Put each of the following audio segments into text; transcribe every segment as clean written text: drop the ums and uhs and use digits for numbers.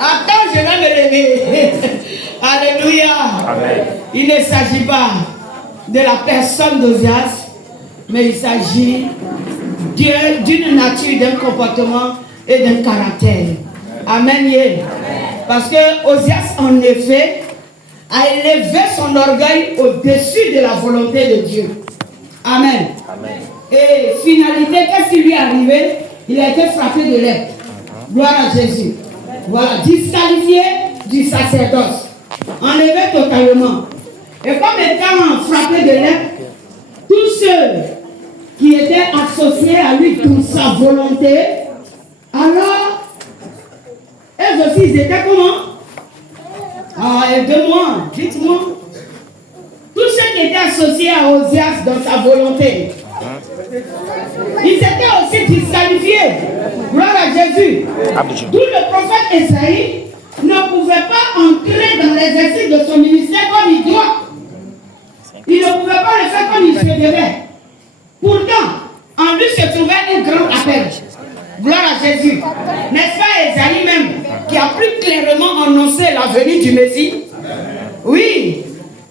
Attends, je vais me lever. Alléluia. Amen. Il ne s'agit pas de la personne d'Osias, mais il s'agit d'une nature, d'un comportement et d'un caractère. Amen. Parce que Osias, en effet, a élevé son orgueil au-dessus de la volonté de Dieu. Amen. Amen. Et finalité, qu'est-ce qui lui est arrivé? Il a été frappé de lèpre. Gloire à Jésus. Voilà, disqualifié du sacerdoce. Enlevé totalement. Et comme étant frappé de lèpre, tous ceux qui étaient associés à lui pour sa volonté, alors, eux aussi, ils étaient comment? Ah, aidez-moi, dites-moi. Tous ceux qui étaient associés à Osias dans sa volonté, ils étaient aussi disqualifiés. Gloire à Jésus. D'où le prophète Esaïe ne pouvait pas entrer dans l'exercice de son ministère comme il doit. Il ne pouvait pas le faire comme il se devait. Pourtant, en lui se trouvait un grand appel. Gloire à Jésus. N'est-ce pas Esaïe même qui a plus clairement annoncé la venue du Messie? Oui.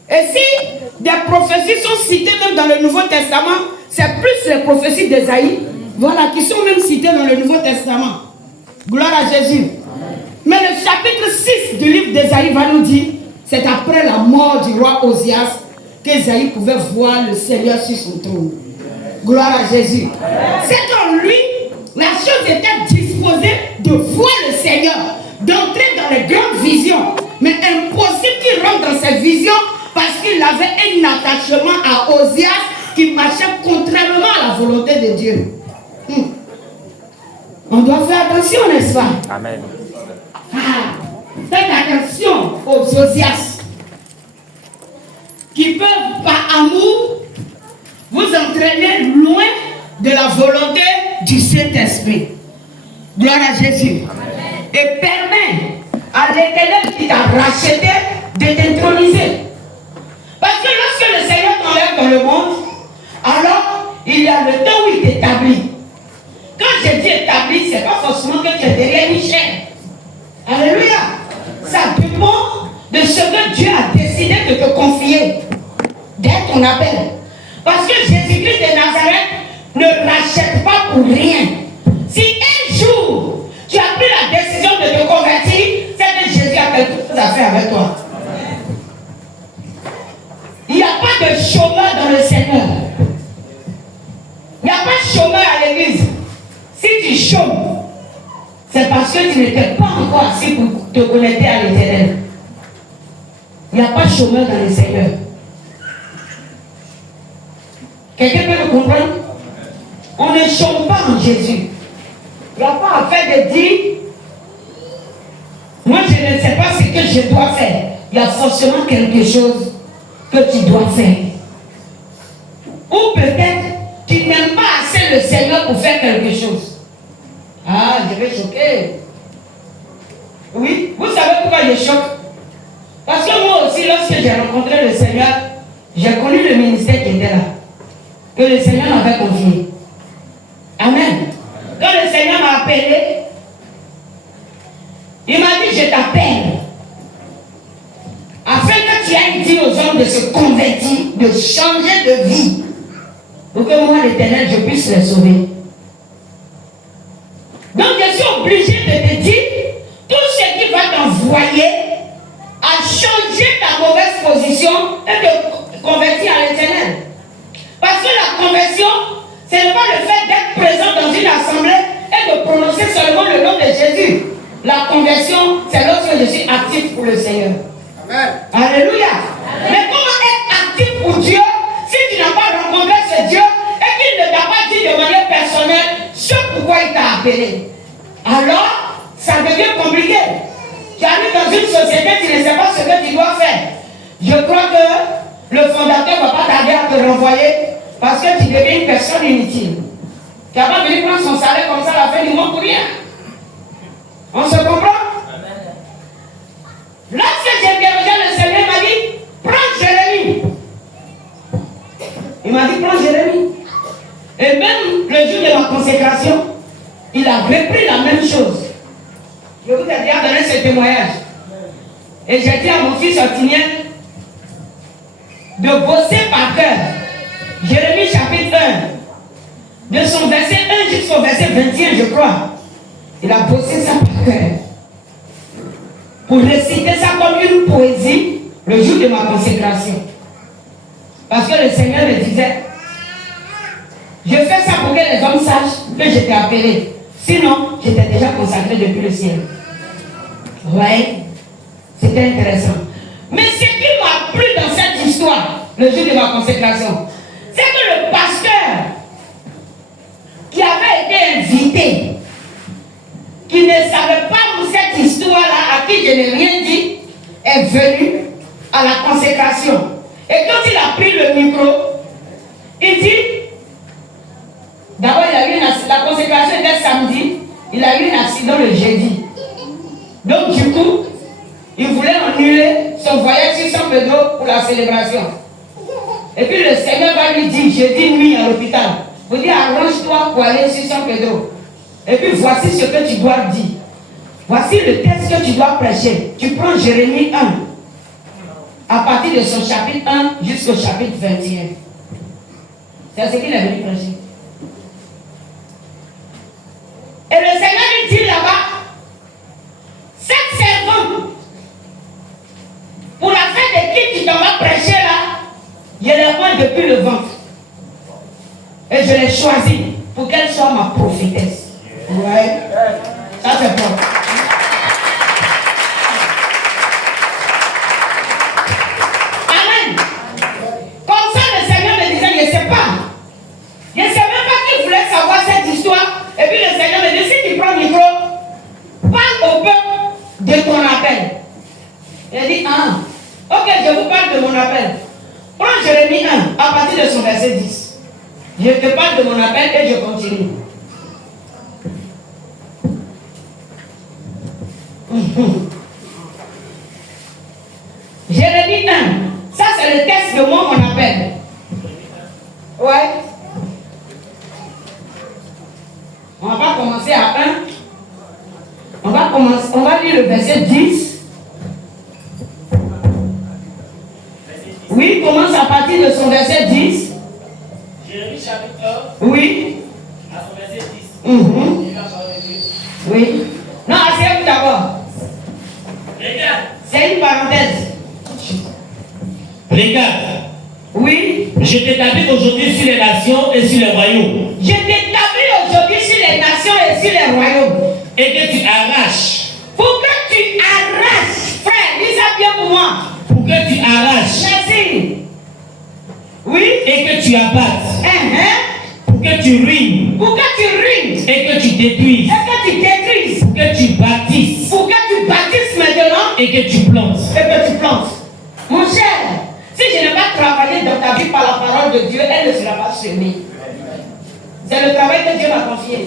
Et si des prophéties sont citées même dans le Nouveau Testament, c'est plus les prophéties d'Esaïe, voilà, qui sont même citées dans le Nouveau Testament. Gloire à Jésus. Mais le chapitre 6 du livre d'Esaïe va nous dire, c'est après la mort du roi Osias qu'Esaïe pouvait voir le Seigneur sur son trône. Gloire à Jésus. C'est qu'en lui, la chose était disposée de voir le Seigneur, d'entrer dans les grandes visions. Mais impossible qu'il rentre dans cette vision parce qu'il avait un attachement à Osias qui marchait contrairement à la volonté de Dieu. On doit faire attention, n'est-ce pas? Amen. Faites attention aux Osias qui peuvent, par amour, vous entraîner loin de la volonté du Saint-Esprit. Gloire à Jésus. Amen. Et permet à l'Éternel qui t'a racheté de t'introniser. Parce que lorsque le Seigneur t'enlève dans le monde, alors il y a le temps où il t'établit. Quand je dis établi, ce n'est pas forcément que tu es derrière une chaîne. Alléluia. Ça dépend de ce que Dieu a décidé de te confier dès ton appel. Parce que Jésus-Christ de Nazareth ne rachète pas pour rien. Si un jour tu as pris la décision de te convertir, c'est que Jésus a quelque chose à faire avec toi. Il n'y a pas de chômeur dans le Seigneur. Il n'y a pas de chômeur à l'église. Si tu chômes, c'est parce que tu n'étais pas encore assis pour te connecter à l'Éternel. Il n'y a pas de chômeur dans le Seigneur. Quelqu'un peut me comprendre? On ne chôme pas en Jésus. Il n'y a pas à faire de dire, moi je ne sais pas ce que je dois faire. Il y a forcément quelque chose que tu dois faire. Ou peut-être tu n'aimes pas assez le Seigneur pour faire quelque chose. Ah, je vais choquer. Oui, vous savez pourquoi je choque? Parce que moi aussi, lorsque j'ai rencontré le Seigneur, j'ai connu le ministère qui était là, que le Seigneur m'avait confié. Amen. Quand le Seigneur m'a appelé, il m'a dit, je t'appelle afin que tu ailles dire aux hommes de se convertir, de changer de vie, pour que moi, l'Éternel, je puisse les sauver. Donc, je suis obligé de te dire, tout ce qui va t'envoyer à changer ta mauvaise position et de convertir à l'Éternel. Parce que la conversion, ce n'est pas le fait d'être présent dans une assemblée et de prononcer seulement le nom de Jésus. La conversion, c'est lorsque je suis actif pour le Seigneur. Amen. Alléluia. Amen. Mais comment être actif pour Dieu si tu n'as pas rencontré ce Dieu et qu'il ne t'a pas dit de manière personnelle ce pourquoi il t'a appelé? Alors, ça devient compliqué. Tu arrives dans une société, tu ne sais pas ce que tu dois faire. Je crois que le fondateur ne va pas tarder à te renvoyer parce que tu deviens une personne inutile. Tu n'as pas venu prendre son salaire comme ça à la fin du mois pour rien. On se comprend? Lorsque j'ai interrogé le Seigneur, il m'a dit, prends Jérémie. Il m'a dit, prends Jérémie. Et même le jour de ma consécration, il a repris la même chose. Je vous ai déjà donné ce témoignage. Et j'ai dit à mon fils Antinien de bosser par cœur. Jérémie chapitre 1, de son verset 1 jusqu'au verset 21, je crois. Il a bossé ça par cœur. Pour réciter ça comme une poésie le jour de ma consécration. Parce que le Seigneur me disait, je fais ça pour que les hommes sachent que j'étais appelé. Sinon, j'étais déjà consacré depuis le ciel. Vous voyez? C'était intéressant. Mais ce qui m'a plu dans cette histoire, le jour de ma consécration, c'est que le pasteur qui avait été invité, qui ne savait pas où cette histoire-là, à qui je n'ai rien dit, est venu à la consécration. Et quand il a pris le micro, il dit, d'abord il a eu la consécration était samedi, il a eu un accident le jeudi. Donc du coup, il voulait annuler son voyage sur San Pedro pour la célébration. Et puis le Seigneur va lui dire, jeudi nuit à l'hôpital, vous dites arrange-toi pour aller sur San Pedro. Et puis voici ce que tu dois dire. Voici le texte que tu dois prêcher. Tu prends Jérémie 1, à partir de son chapitre 1 jusqu'au chapitre 21. C'est ce qu'il est venu prêcher. Et le Seigneur lui dit là-bas, cette servante, pour la fête de qui tu t'en vas prêcher là, je l'ai moins depuis le ventre. Et je l'ai choisie pour qu'elle soit ma prophétesse. Ouais. Ça c'est bon. Amen. Comme ça le Seigneur me disait, je ne sais pas. Je ne sais même pas qui voulait savoir cette histoire. Et puis le Seigneur me dit, si tu prends le micro, parle au peuple de ton appel. Il a dit, ok, je vous parle de mon appel. Prends Jérémie 1, à partir de son verset 10. Je te parle de mon appel et je continue. Jérémie 1, ça c'est le texte de moi, mon appel. Ouais. On va pas commencer à 1. On va lire le verset 10. Oui, commence à partir de son verset 10. Jérémie chapitre 1. Oui. À son verset 10. Oui. Non, asseyez-vous d'abord. Regarde. C'est une parenthèse. Regarde. Oui. Je t'établis aujourd'hui sur les nations et sur les royaumes. Je t'établis aujourd'hui sur les nations et sur les royaumes. Et que tu arraches. Pour que tu arraches, frère, dis ça bien pour moi. Pour que tu arraches. Merci. Oui. Et que tu abattes. Pour que tu ruines. Pour que tu ruines. Et que tu détruises. Et que tu détruises. Pour que tu bâtisses. Pour que tu bâtisses maintenant. Et que tu plantes. Et que tu plantes. Mon cher, si je n'ai pas travaillé dans ta vie par la parole de Dieu, elle ne sera pas semée. C'est le travail que Dieu m'a confié.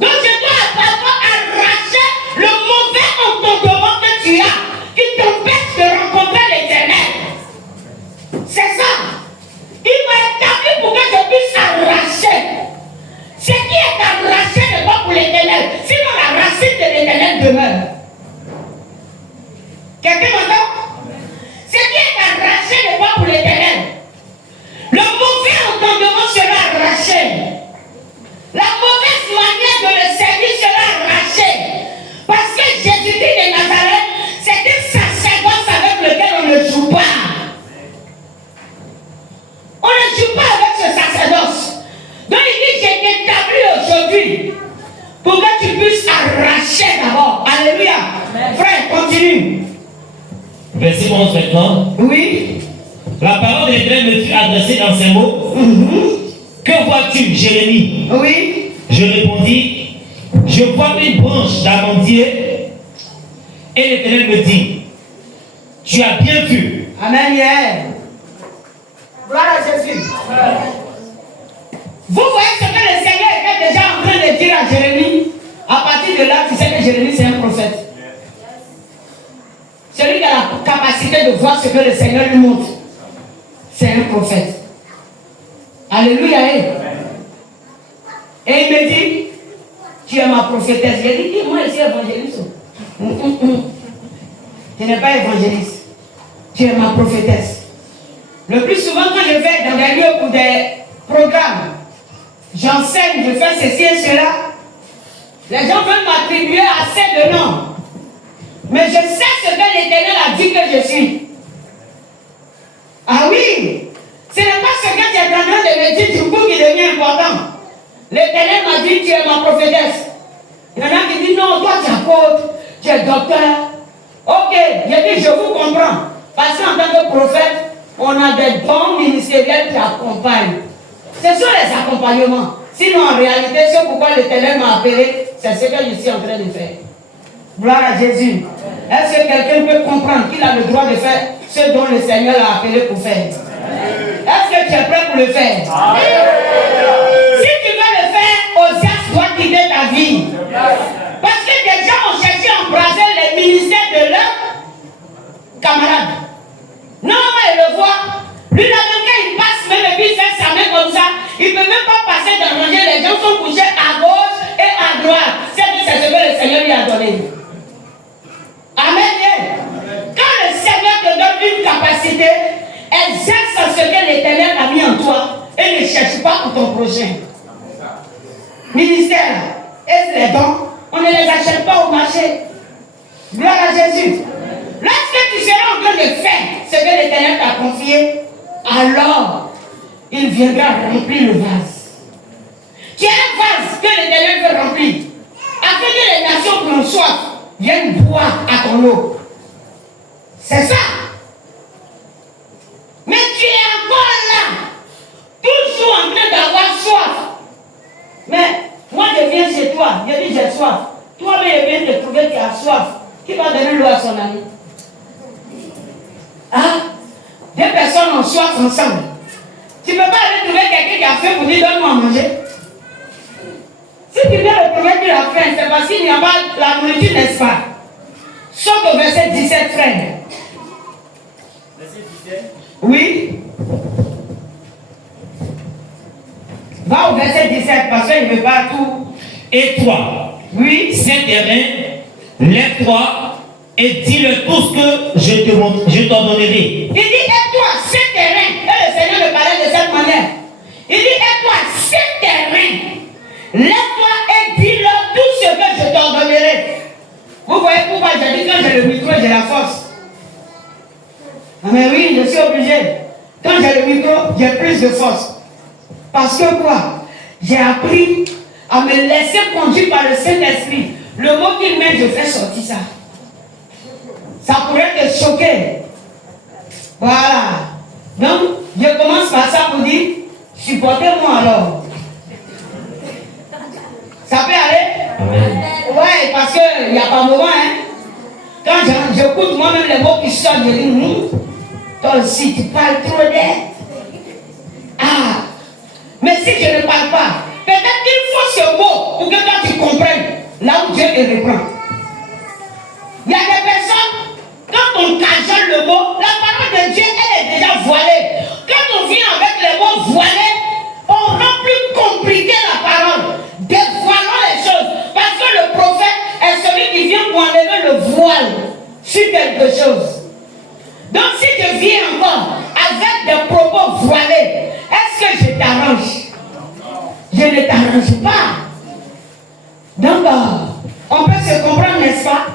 Donc je dois d'abord arracher le mauvais entendement que tu as, qui t'empêche de rencontrer l'Éternel. C'est ça. Il m'a établi pour que je puisse arracher. Ce qui est arraché n'est pas pour l'Éternel. Sinon la racine de l'Éternel demeure. Quelqu'un m'entend? Ce qui est arraché n'est pas pour l'Éternel. Le mauvais entendement sera arraché. La mauvaise manière de le servir sera arrachée. Parce que Jésus-Christ de Nazareth, c'est un sacerdoce avec lequel on ne joue pas. On ne joue pas avec ce sacerdoce. Donc il dit, je t'établis aujourd'hui pour que tu puisses arracher d'abord. Alléluia. Frère, continue. Verset 11 maintenant. Oui. La parole de l'Éternel me fut adressée dans ces mots. Que vois-tu, Jérémie? Oui. Je répondis, je vois une branche d'amandier. Et l'Éternel me dit, tu as bien vu. Amen. Yeah. Gloire à Jésus. Vous voyez ce que le Seigneur était déjà en train de dire à Jérémie. À partir de là, tu sais que Jérémie c'est un prophète. Celui qui a la capacité de voir ce que le Seigneur lui montre, c'est un prophète. Alléluia. Et il me dit, tu es ma prophétesse. J'ai dit, moi ici évangéliste. Tu n'es pas évangéliste. Tu es ma prophétesse. Le plus souvent, quand je vais dans des lieux pour des programmes, j'enseigne, je fais ceci et cela. Les gens veulent m'attribuer assez de noms. Mais je sais ce que l'Éternel a dit que je suis. Ah oui, ce n'est pas ce que tu es en train de me dire du coup qui devient important. L'Éternel m'a dit tu es ma prophétesse. Il y en a qui disent non, toi tu es apôtre, tu es docteur. Ok, j'ai dit je vous comprends. Parce qu'en tant que prophète, on a des dons ministériels qui accompagnent. Ce sont les accompagnements. Sinon en réalité, c'est pourquoi l'Éternel m'a appelé, c'est ce que je suis en train de faire. Gloire à Jésus. Est-ce que quelqu'un peut comprendre qu'il a le droit de faire ce dont le Seigneur l'a appelé pour faire? Est-ce que tu es prêt pour le faire? Si tu veux le faire, Osias doit quitter ta vie. Parce que des gens ont cherché à embraser les ministères de leurs camarades. Non, il le voit. Lui, là, quand il passe, même et puis il fait sa main comme ça, il ne peut même pas passer dans le ranger. Les gens sont couchés à gauche et à droite. C'est ce que le Seigneur lui a donné. Amen. Quand le Seigneur te donne une capacité, exerce ce que l'Éternel a mis en toi et ne cherche pas pour ton projet. Ministère et les dons, on ne les achète pas au marché. Gloire à Jésus. Lorsque tu seras en train de faire ce que l'Éternel t'a confié, alors il viendra remplir le vase. Tu as un vase que l'Éternel veut remplir, afin que les nations qui ont soif viennent boire à ton eau. C'est ça. Mais tu es encore là, toujours en train d'avoir soif. Mais moi je viens chez toi, je dis j'ai soif. Toi-même je viens te trouver, tu as soif. Qui va donner l'eau à son ami? Ah, deux personnes ont soif ensemble. Tu ne peux pas aller trouver quelqu'un qui a faim pour dire donne-moi à manger. Si tu viens le trouver qui a faim, c'est parce qu'il n'y a pas la nourriture, n'est-ce pas? Sauf au verset 17, frère. Verset 17. Oui. Va au verset 17 parce qu'il ne veut pas tout. Et toi, Oui. Saint-Terrain, lève-toi et dis-le tout ce que je t'en donnerai. Il dit, aide-toi, Saint-Terrain. Et le Seigneur me parlait de cette manière. Il dit, aide-toi, Saint-Terrain. Lève-toi et dis-leur tout ce que je t'en donnerai. Vous voyez pourquoi j'ai dit quand j'ai le micro, j'ai la force. Ah mais oui, je suis obligé. Quand j'ai le micro, j'ai plus de force. Parce que quoi? J'ai appris à me laisser conduire par le Saint-Esprit. Le mot qu'il met, je fais sortir ça. Ça pourrait te choquer. Voilà. Donc, je commence par ça pour dire, supportez-moi alors. Ça peut aller? Amen. Ouais, parce qu'il n'y a pas de moment, hein. Quand j'écoute moi-même les mots qui sortent, je dis, toi aussi, tu parles trop net. Ah, mais si je ne parle pas, peut-être qu'il faut ce mot pour que toi tu comprennes là où Dieu te reprend. Il y a des personnes, quand on cajole le mot, la parole de Dieu, elle est déjà voilée. Quand on vient avec les mots voilés, on rend plus compliqué la parole. Dévoilons les choses. Parce que le prophète est celui qui vient pour enlever le voile sur quelque chose. Donc si je viens encore avec des propos voilés, est-ce que je t'arrange? Je ne t'arrange pas. Donc, on peut se comprendre, n'est-ce pas?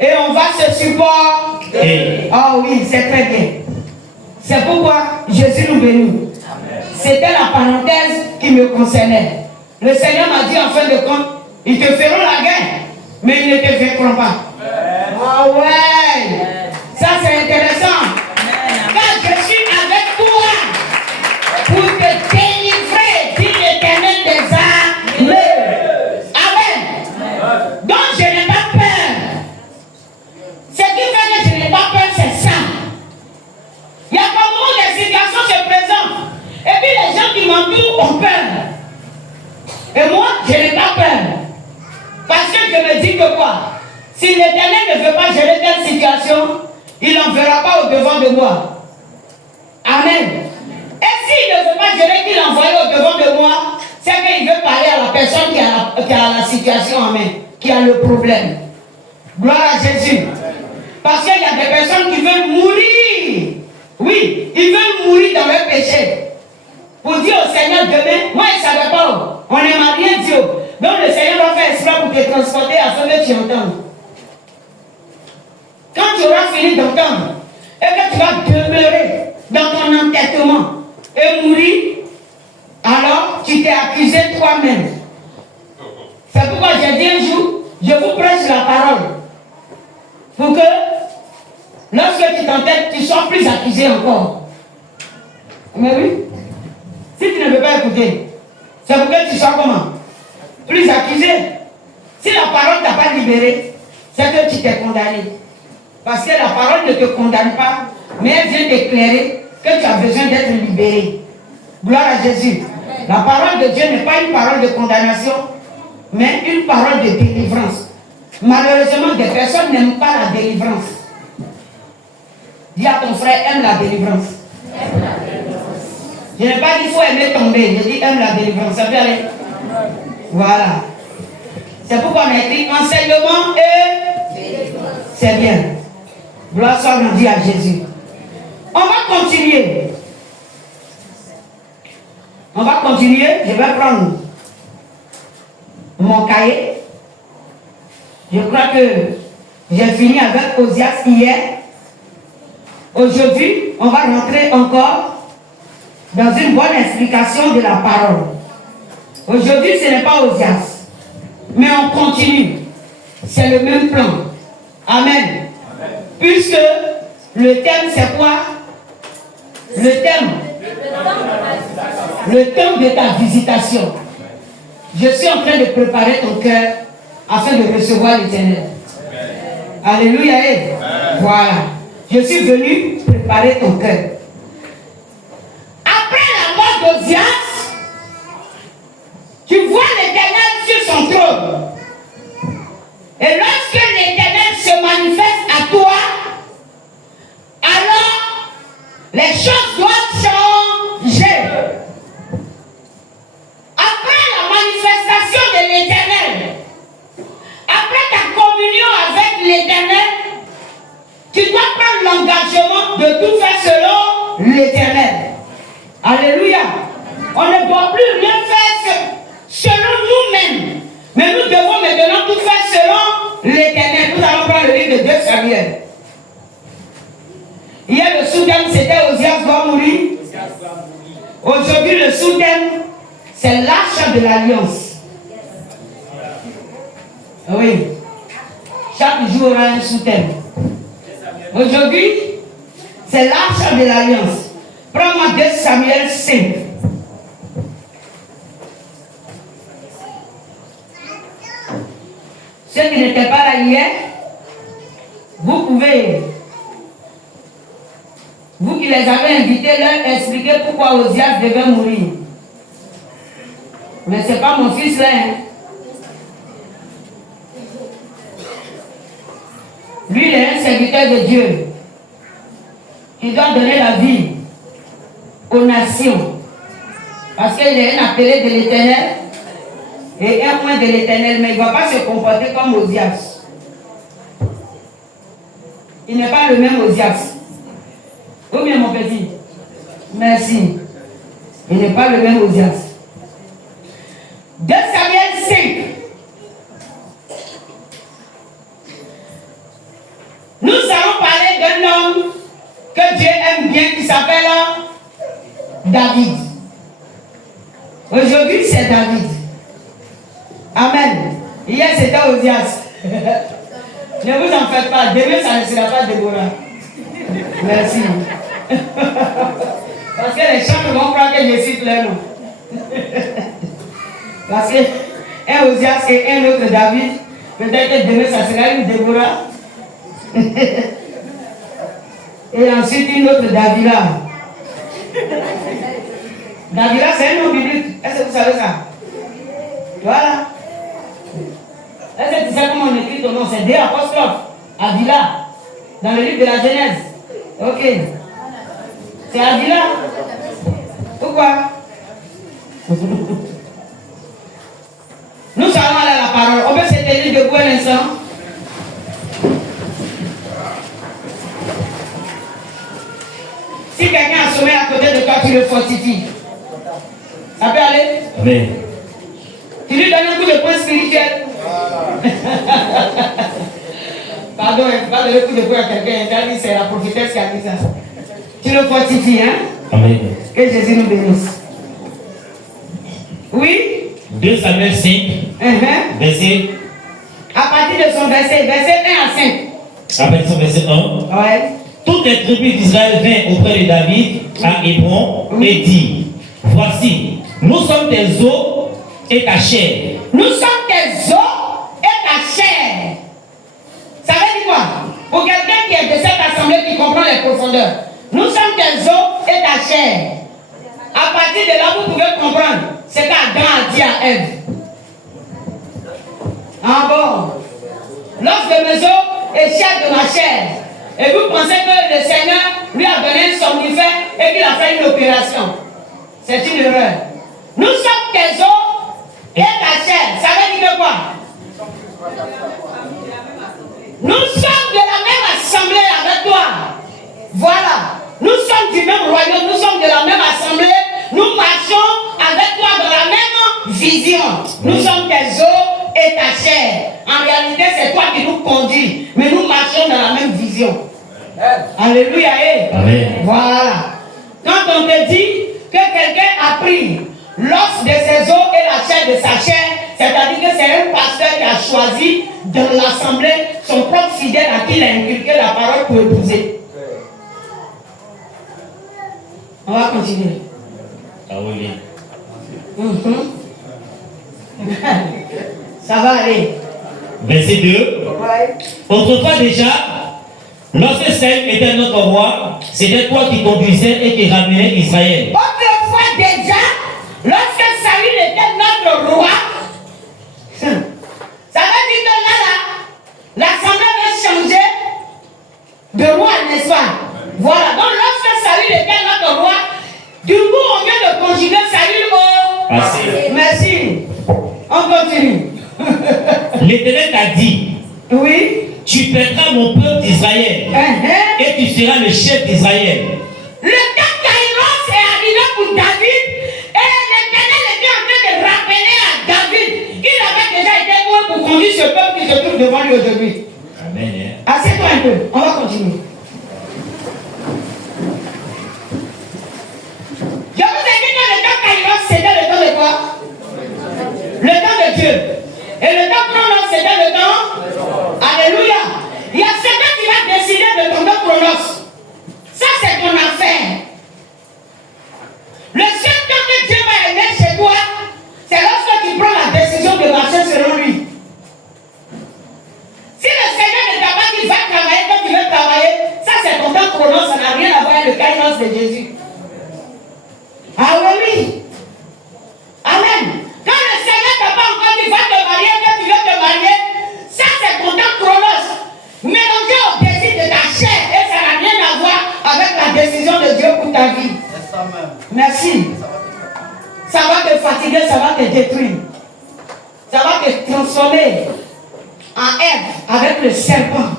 Et on va se supporter. Ah oui, c'est très bien. C'est pourquoi Jésus nous bénit. C'était la parenthèse qui me concernait. Le Seigneur m'a dit en fin de compte, ils te feront la guerre, mais ils ne te vaincront pas. Ah ouais, ça c'est intéressant. Quand je suis avec toi pour te délivrer, dit l'Éternel des armées. Amen. Donc je n'ai pas peur. Ce qui fait que je n'ai pas peur, c'est ça. Il y a pas beaucoup de situations se présentent. Et puis les gens qui m'entourent ont peur. Et moi, je n'ai pas peur. Parce que je me dis que quoi? Si l'Éternel ne veut pas gérer telle situation, il n'enverra pas au-devant de moi. Amen. Et s'il ne veut pas gérer qu'il envoie au-devant de moi, c'est qu'il veut parler à la personne qui a la situation en main, qui a le problème. Gloire à Jésus. Parce qu'il y a tu entends. Quand tu auras fini d'entendre et que tu vas demeurer dans ton entêtement et mourir, alors tu t'es accusé toi-même. C'est pourquoi j'ai dit un jour, je vous prêche la parole. Pour que, lorsque tu t'entêtes, tu sois plus accusé encore. Mais oui, si tu ne veux pas écouter, c'est pour que tu sois comment? Plus accusé. Si la parole ne t'a pas libéré, c'est que tu t'es condamné. Parce que la parole ne te condamne pas, mais elle vient t'éclairer que tu as besoin d'être libéré. Gloire à Jésus. La parole de Dieu n'est pas une parole de condamnation, mais une parole de délivrance. Malheureusement, des personnes n'aiment pas la délivrance. Dis à ton frère, aime la délivrance. Je n'ai pas dit qu'il faut aimer tomber, je dis aime la délivrance. Ça peut aller. Voilà. C'est pourquoi on a écrit enseignement et c'est bien. Gloire soit rendue à Jésus. On va continuer. On va continuer. Je vais prendre mon cahier. Je crois que j'ai fini avec Osias hier. Aujourd'hui, on va rentrer encore dans une bonne explication de la parole. Aujourd'hui, ce n'est pas Osias, mais on continue. C'est le même plan. Amen. Puisque le thème, c'est quoi? Le thème. Le temps de ta visitation. Je suis en train de préparer ton cœur afin de recevoir l'Éternel. Alléluia. Voilà. Je suis venu préparer ton cœur. Après la mort d'Osias, tu vois l'Éternel sur son trône. Et lorsque l'Éternel se manifeste à toi, alors les choses doivent changer. Après la manifestation de l'Éternel, après ta communion avec l'Éternel, tu dois prendre l'engagement de tout faire selon l'Éternel. Alléluia. On ne doit plus rien faire selon nous-mêmes. Mais nous devons maintenant tout faire selon l'Éternel. Nous allons prendre le livre de 2 Samuel. Hier, le sous-thème, c'était Osias doit mourir. Aujourd'hui, le sous-thème, c'est l'arche de l'alliance. Oui. Chaque jour aura un sous-thème. Aujourd'hui, c'est l'arche de l'alliance. Prends-moi 2 Samuel 5. Ceux qui n'étaient pas là hier, vous pouvez, vous qui les avez invités, leur expliquer pourquoi Osias devait mourir. Mais ce n'est pas mon fils là. Hein. Lui, il est un serviteur de Dieu. Il doit donner la vie aux nations. Parce qu'il est un appelé de l'Éternel et un point de l'Éternel. Mais il ne va pas se comporter comme Osias. Il n'est pas le même Osias. Où bien mon petit? Merci. Il n'est pas le même Osias. 2 Samuel 5. Nous allons parler d'un homme que Dieu aime bien qui s'appelle David. Aujourd'hui, c'est David. Amen. Hier, c'était Osias. Ne vous en faites pas. Demain, ça ne sera pas Déborah. Merci. Parce que les gens vont croire que je cite leur nom. Parce que un Osias et un autre David, peut-être que demain, ça sera une Déborah. Et ensuite une autre Davila. Davila, c'est un nom biblique. Est-ce que vous savez ça? Voilà. Est-ce que tu sais comment on écrit ton nom? C'est D apostrophe. Avila. Dans le livre de la Genèse. Ok. C'est Avila. Pourquoi? Nous allons aller à la parole. On peut se tenir debout un instant. Si quelqu'un a sommeil à côté de toi, tu le fortifies. Ça peut aller? Amen. Tu lui donnes un coup de poing spirituel. Pardon, il ne faut pas donner coup de poing à quelqu'un. C'est la prophétesse qui a dit ça. Tu le fortifies, hein? Amen. Que Jésus nous bénisse. Oui? 2 Samuel 5, verset. À partir de son verset 1 à 5. À partir de son verset 1. Ouais. Toutes les tribus d'Israël vinrent auprès de David à Hébron et dit: Voici, nous sommes tes os et ta chair. Nous sommes tes os et ta chair. Ça veut dire quoi? Pour quelqu'un qui est de cette assemblée qui comprend les profondeurs. Nous sommes tes os et ta chair. À partir de là, vous pouvez comprendre ce qu'Adam a dit à Ève. Ah bon? L'os de mes os est chair de ma chair. Et vous pensez que le Seigneur lui a donné un somnifère et qu'il a fait une opération. C'est une erreur. Nous sommes tes os et ta chair. Ça veut dire quoi? Nous sommes de la même assemblée avec toi. Voilà. Nous sommes du même royaume. Nous sommes de la même assemblée. Nous marchons avec toi dans la même vision. Nous sommes tes os et ta chair. En réalité, c'est toi qui nous conduis. Mais nous marchons dans la même vision. Alléluia. Amen. Voilà. Quand on te dit que quelqu'un a pris l'os de ses os et la chair de sa chair, c'est-à-dire que c'est un pasteur qui a choisi dans l'assemblée son propre fidèle à qui il a inculqué la parole pour épouser. On va continuer. Ah oui. Ça va aller. Verset 2. Ouais. Autrefois déjà, lorsque Saül était notre roi, c'était toi qui conduisais et qui ramenais Israël. Autrefois déjà, lorsque Saül était notre roi, ça veut dire que là, l'assemblée va changer de roi, n'est-ce pas? Voilà. Donc lorsque Saül était notre roi, du coup on vient de conjuguer Saül au... Assez. Merci. On continue. L'Éternel t'a dit: Oui. Tu perdras mon peuple d'Israël et tu seras le chef d'Israël. Le temps Kairos est arrivé pour David et l'Éternel était en train de rappeler à David qu'il avait déjà été loin pour conduire ce peuple qui se trouve devant lui aujourd'hui. Amen. Assieds-toi un peu, on va continuer. Je vous ai dit que le temps Kairos c'était le temps de quoi? Le temps de Dieu. Et le temps Chronos c'était le temps. Alléluia. Il y a quelqu'un qui va décider de ton temps Chronos. Ça c'est ton affaire. Le seul temps que Dieu va aimer chez toi, c'est lorsque tu prends la décision de marcher selon lui. Si le Seigneur ne t'a pas dit va travailler comme tu veux travailler, ça c'est ton temps Chronos, ça n'a rien à voir avec le Kairos de Jésus. Ah oui. Amen. Quand le Seigneur t'a pas encore dit va te marier, que tu veux te marier, ça c'est ton temps Chronos. Mélangé au désir de ta chair et ça n'a rien à voir avec la décision de Dieu pour ta vie. Merci. Ça va te fatiguer, ça va te détruire. Ça va te transformer en Ève avec le serpent.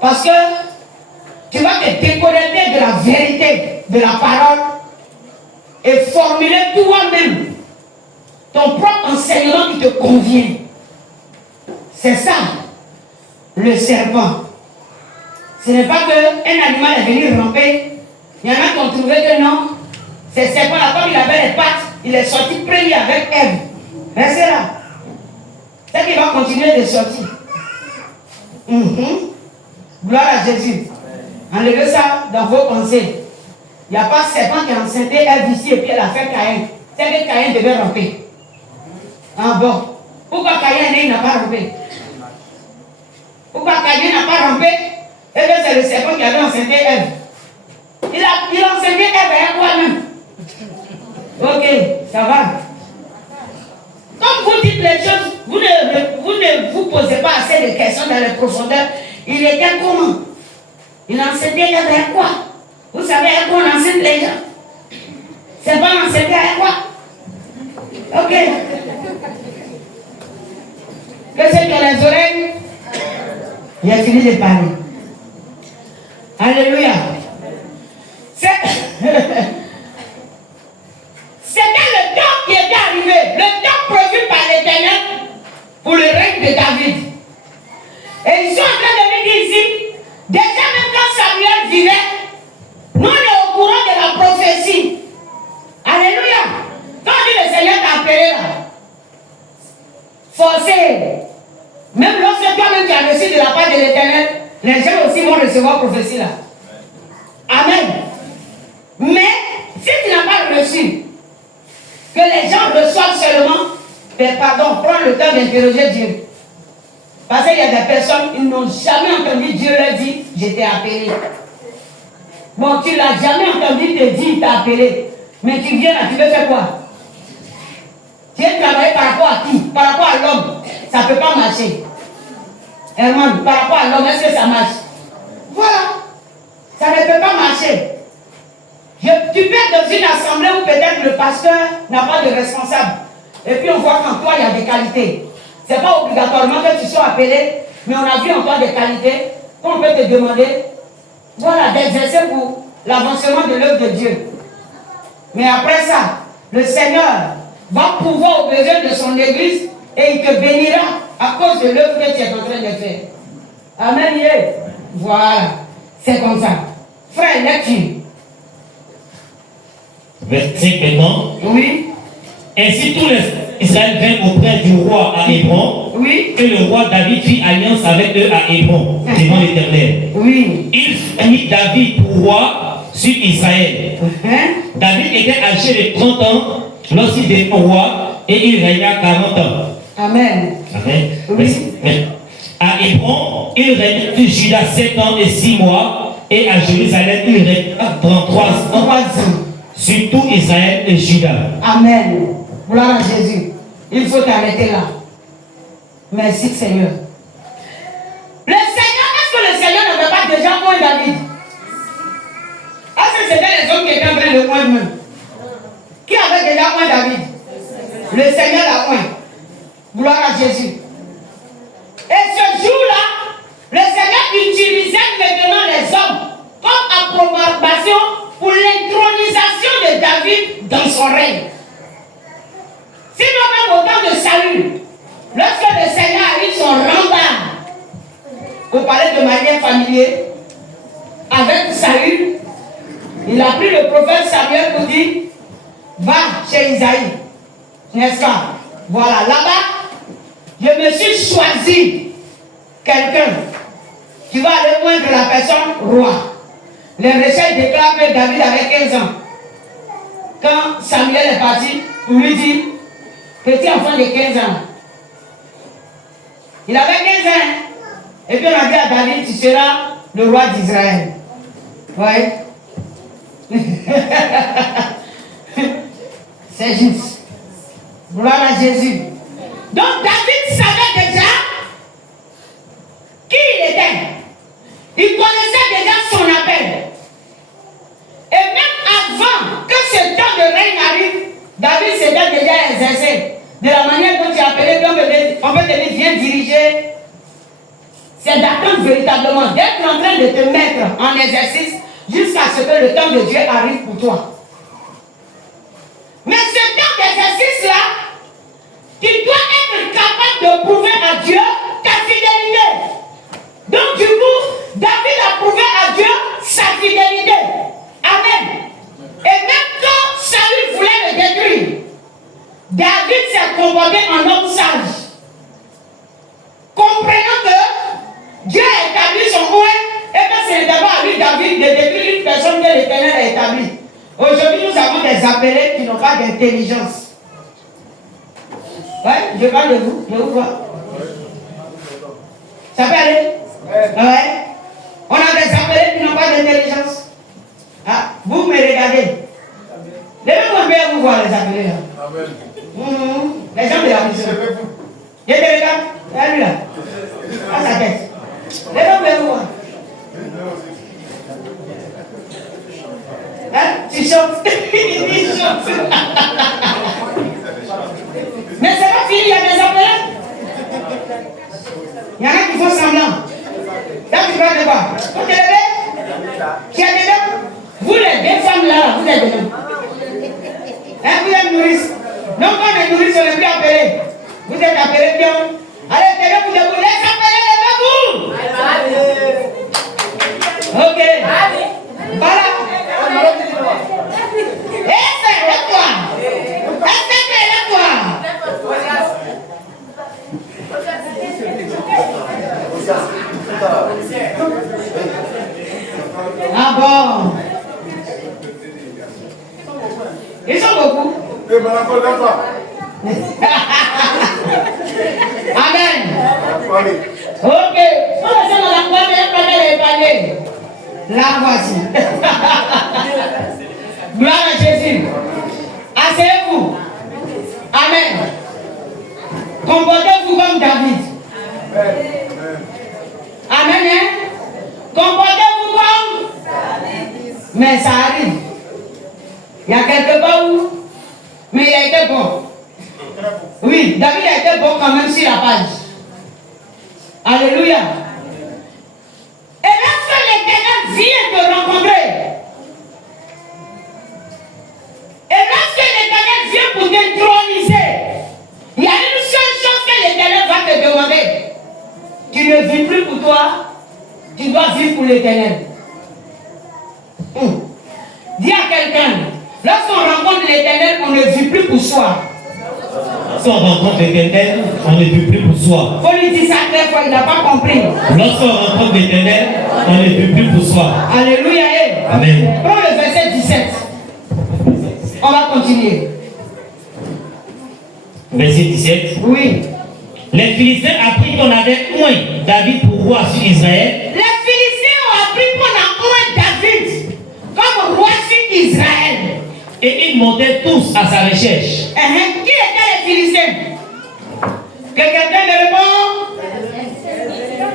Parce que tu vas te déconnecter de la vérité, de la parole et formuler toi-même ton propre enseignement qui te convient. C'est ça, le serpent. Ce n'est pas qu'un animal est venu ramper. Il y en a qui ont trouvé que non. C'est serpent-là, comme il avait les pattes, il est sorti premier avec Ève. Restez là. C'est qu'il va continuer de sortir. Gloire à Jésus. Enlevez ça dans vos pensées. Il n'y a pas serpent qui a enceinté Ève ici et puis elle a fait Caïn. C'est que Caïn devait ramper. Ah bon. Pourquoi Caïn il n'a pas rampé? Pourquoi Caïn n'a pas rampé? Et que c'est le serpent qui avait enceinté Ève. Il a enceinté Ève avec quoi-même? Ok, ça va. Comme vous dites les choses, vous ne vous posez pas assez de questions dans les profondeurs. Il était comment? Il enseignait avec quoi? Vous savez avec quoi on enseigne les gens? C'est pas enseigner avec quoi? Ok. Que c'est dans les oreilles? Il a fini de parler. Alléluia. C'était le temps qui était arrivé, le temps prévu par l'Éternel suis en train de lui dire ici, déjà même quand Samuel vivait, nous on est au courant de la prophétie. Alléluia. Quand on dit le Seigneur t'a appelé là, forcé. Même lorsque toi-même tu as reçu de la part de l'Éternel, les gens aussi vont recevoir prophétie là. Amen. Mais si tu n'as pas reçu, que les gens reçoivent seulement, mais pardon, prends le temps d'interroger Dieu. Parce qu'il y a des personnes, ils n'ont jamais entendu Dieu leur dire, je t'ai appelé. Bon, tu ne l'as jamais entendu te dire, il t'a appelé. Mais tu viens là, tu veux faire quoi? Tu viens travailler par rapport à qui? Par rapport à l'homme. Ça ne peut pas marcher. Herman, par rapport à l'homme, est-ce que ça marche? Voilà. Ça ne peut pas marcher. Tu peux être dans une assemblée où peut-être le pasteur n'a pas de responsable. Et puis on voit qu'en toi, il y a des qualités. Ce n'est pas obligatoirement que tu sois appelé, mais on a vu en toi des qualités qu'on peut te demander, voilà, d'exercer pour l'avancement de l'œuvre de Dieu. Mais après ça, le Seigneur va pouvoir aux besoins de son église et il te bénira à cause de l'œuvre que tu es en train de faire. Amen. Voilà, c'est comme ça. Frère, lecture. Verset maintenant. Oui. Ainsi tous les Israël vinrent auprès du roi à Hébron. Oui. Et le roi David fit alliance avec eux à Hébron, devant l'Éternel. Oui. Il mit David pour roi sur Israël. David était âgé de 30 ans lorsqu'il devint roi et il régna 40 ans. Amen. Amen. Oui. À Hébron, il régna sur Juda 7 ans et 6 mois, et à Jérusalem, il régna 33 ans. Sur tout Israël et Juda. Amen. Gloire à Jésus. Il faut t'arrêter là. Merci Seigneur. Le Seigneur, est-ce que le Seigneur n'avait pas déjà oint David? Est-ce que c'était les hommes qui étaient en train de oindre même? Qui avait déjà oint David? Le Seigneur l'a oint. Gloire à Jésus. Et ce jour-là, le Seigneur utilisait maintenant les hommes comme approbation pour l'intronisation de David dans son règne. Sinon, même au temps de Saül, lorsque le Seigneur a eu son rempart, pour parler de manière familière, avec Saül, il a pris le prophète Samuel pour dire, va chez Isaïe, n'est-ce pas? Voilà, là-bas, je me suis choisi quelqu'un qui va aller oindre la personne roi. Les recherches déclarent que David avait 15 ans. Quand Samuel est parti, on lui dit, petit enfant de 15 ans. Il avait 15 ans. Et puis on a dit à David, tu seras le roi d'Israël. Oui. C'est juste. Gloire à Jésus. Donc David savait déjà qui il était. Il connaissait déjà son appel. Et même avant que ce temps de règne arrive, David s'était déjà exercé. De la manière dont tu es appelé, on peut te dire, viens diriger. C'est d'attendre véritablement, d'être en train de te mettre en exercice jusqu'à ce que le temps de Dieu arrive pour toi. Mais ce temps d'exercice-là, tu dois être capable de prouver à Dieu ta fidélité. Donc du coup, David a prouvé à Dieu sa fidélité. Amen. Et même quand Saül voulait le détruire, David s'est comporté en homme sage. Comprenant que Dieu a établi son oint et que ce n'était pas à lui, David, de détruire une personne que l'Éternel a établie. Aujourd'hui, nous avons des appelés qui n'ont pas d'intelligence. Ouais, je parle de vous, je vous vois. Ça peut aller? Ouais. On a des appelés qui n'ont pas d'intelligence. Ah, vous me regardez. Levez-moi bien vous voir les appelés là. Les gens de la mission. Je te regarde. Regarde lui là. À sa tête. Levez-moi bien vous voir. Hein? Tu chantes. Il chante. Mais c'est pas fini, il y a des appelés. Il y en a qui font semblant. Là, tu vas le voir. Vous te levez? Qui a des dames? Vous, les deux femmes là, vous êtes des dames. Hein, vous êtes nourrices. Non, quand les nourrices, on les plus appelés. Vous êtes appelés bien. Allez, tenez-vous debout. Les appelés, levez-vous. Ah bon? Ils sont beaucoup. Amen. Ok. On va dans la première panier. La voici. Gloire à Jésus. Asseyez-vous. Amen. Comportez-vous comme David. Amen. Hein? Comportez-vous comme David. Mais ça arrive. Il y a quelque part où, mais il a été bon. Oui, David a été bon quand même sur la page. Alléluia. Et lorsque l'Éternel vient te rencontrer, et lorsque l'Éternel vient pour t'introniser, il y a une seule chose que l'Éternel va te demander. Tu ne vis plus pour toi, tu dois vivre pour l'Éternel. Dis à quelqu'un, lorsqu'on rencontre l'Éternel, on ne vit plus pour soi. Lorsqu'on rencontre l'Éternel, on ne vit plus pour soi. Faut lui dire ça très fort, il n'a pas compris. Lorsqu'on rencontre l'Éternel, on ne vit plus pour soi. Alléluia. Amen. Prends le verset 17. On va continuer. Verset 17. Oui. Les Philistins apprirent qu'on avait oint David pour roi sur Israël. Les Philistins ont appris qu'on a oint David comme roi sur Israël. Et ils montaient tous à sa recherche. Qui étaient les Philistins? Que quelqu'un me répond?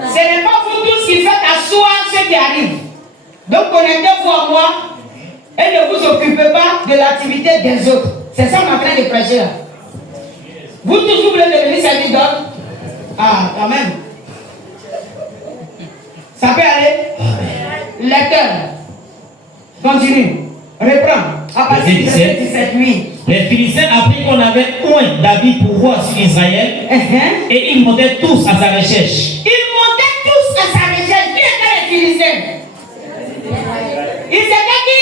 Ce n'est pas vous tous qui faites asseoir ce qui arrive. Donc connectez-vous à moi et ne vous occupez pas de l'activité des autres. C'est ça qu'on est en train de prêcher là. Vous tous vous voulez devenir serviteur d'homme? Ah, quand même. Ça peut aller? Lecteur. Continue. Reprends. À partir du verset 17, oui. Les Philistins apprirent qu'on avait oint David pour roi sur Israël. Et ils montaient tous à sa recherche. Ils montaient tous à sa recherche. Qui étaient les Philistins? Ils étaient qui?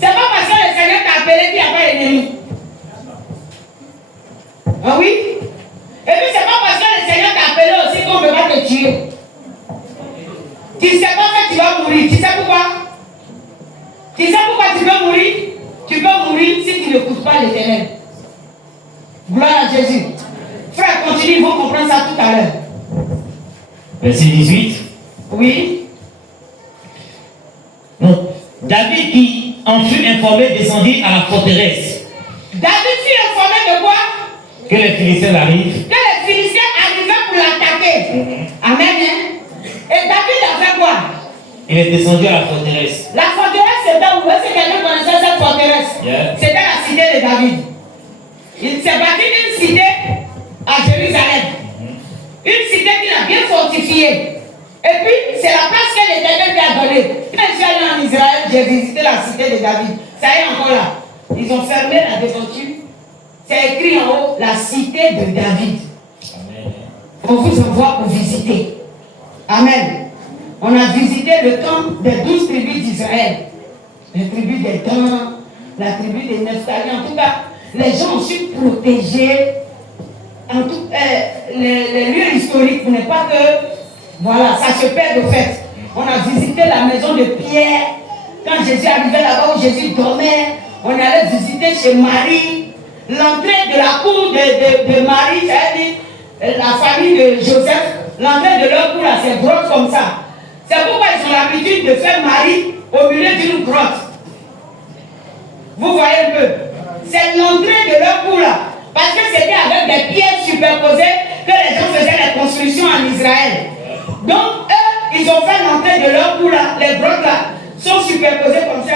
C'est pas parce que le Seigneur t'a appelé qu'il n'y a pas d'ennemi. Ah oui? Et puis c'est pas parce que le Seigneur t'a appelé aussi qu'on ne peut pas te tuer. Tu ne sais pas que tu vas mourir. Tu sais pourquoi? Tu sais pourquoi tu peux mourir? Tu peux mourir si tu n'écoutes pas l'Éternel. Gloire à Jésus. Frère, continue, ils vont comprendre ça tout à l'heure. Verset 18. Oui. Donc, David qui en fut informé descendit à la forteresse. David fut informé de quoi? Que les Philistins arrivent. Que les Philistins arrivaient pour l'attaquer. Amen. Et David a fait quoi? Il est descendu à la forteresse. La forteresse, c'était où? Est-ce que quelqu'un connaissait cette forteresse? Yeah. C'était la cité de David. Il s'est bâti une cité à Jérusalem. Une cité qu'il a bien fortifiée. Et puis, c'est la place que l'Éternel lui a donnée. Quand je suis allé en Israël, j'ai visité la cité de David. Ça y est encore là. Ils ont fermé la devanture. C'est écrit en haut, la cité de David. Amen. On vous envoie pour visiter. Amen. On a visité le camp des 12 tribus d'Israël. La tribu des Dan, la tribu des Nephtali. En tout cas, les gens ont su protéger en tout, les lieux historiques. Pour ne pas que, voilà, ça se perd de fait. On a visité la maison de Pierre. Quand Jésus arrivait là-bas où Jésus dormait, on allait visiter chez Marie. L'entrée de la cour de Marie, c'est-à-dire la famille de Joseph, l'entrée de leur cour, c'est grotte comme ça. C'est pourquoi ils ont l'habitude de faire Marie au milieu d'une grotte. Vous voyez un peu? C'est l'entrée de leur cour là. Parce que c'était avec des pierres superposées que les gens faisaient les constructions en Israël. Donc, eux, ils ont fait l'entrée de leur cour là. Les grottes là sont superposées comme ça,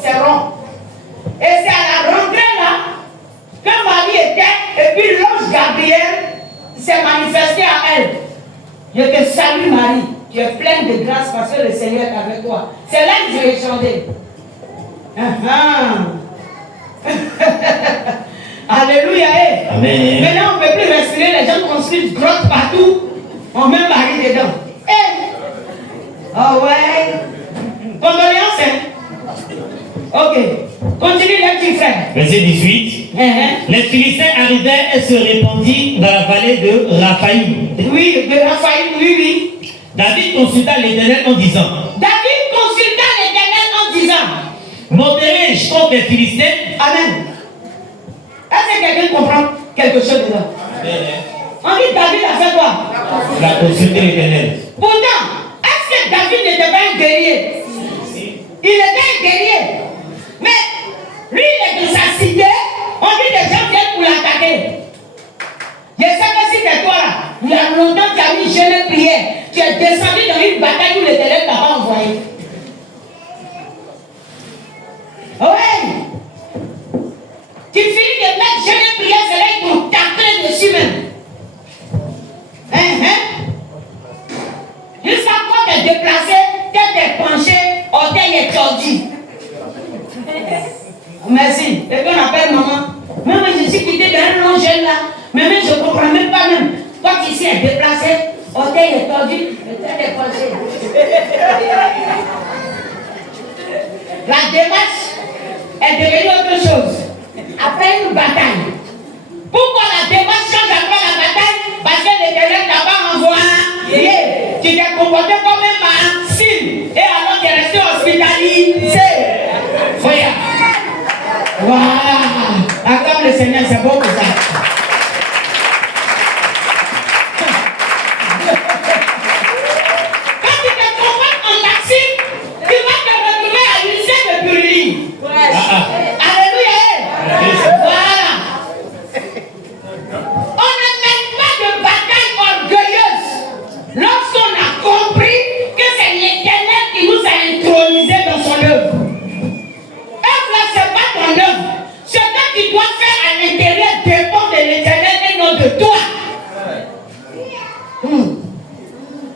c'est rond. Et c'est à la rentrée là, quand Marie était, et puis l'ange Gabriel s'est manifesté à elle. Je te salue Marie, tu es pleine de grâce parce que le Seigneur est avec toi. C'est là que je vais chanter. Alléluia. Amen. Maintenant on ne peut plus respirer, les gens construisent grottes partout, on met Marie dedans. Oh ouais. Condoléances, hein? Ok. Continue les petits frères. Verset 18. Les Philistins arrivèrent et se répandirent dans la vallée de Raphaïm. Oui, de Raphaïm, oui. David consulta l'Éternel en disant, monterai-je contre les Philistins? Amen. Est-ce que quelqu'un comprend quelque chose dedans? On dit David a fait quoi? Il a consulté l'Éternel. Pourtant, est-ce que David n'était pas un guerrier? Il était un guerrier. Mais lui, il est de sa cité. On dit des gens viennent pour l'attaquer. Je sais que si c'est toi là, il y a longtemps tu as mis jeûne et prière. Tu es descendu dans une bataille où l'Éternel t'a pas envoyé. Oui. Tu finis de mettre jeûne et prière, c'est là qu'ils vont taper dessus même. Jusqu'à quoi t'es déplacé, t'es penché, orteil est tordu. Merci. Et qu'on appelle maman. Même je suis quitté d'un long jeûne là. Mais même je ne comprends même pas même. Toi qui ici est déplacé, orteil est tordu, le tête est penché. La démarche est devenue autre chose. Après une bataille. Pourquoi la démarche change après la bataille? Parce que l'Éternel n'a pas envoyé. Tu t'es comporté comme un martyr. Et alors tu es resté hospitalisé. Voyons. Voilà. Acclame le Seigneur, c'est bon pour ça. Quand tu te comportes en martyr, tu vas te retrouver à l'usine de brûlis. Alléluia. Voilà. On ne mène pas de bataille orgueilleuse lorsqu'on a compris que c'est l'Éternel qui nous a intronisés dans son œuvre. Œuvre là, c'est pas ton œuvre. Ce que tu dois faire à l'intérieur dépend de l'Éternel et non de toi.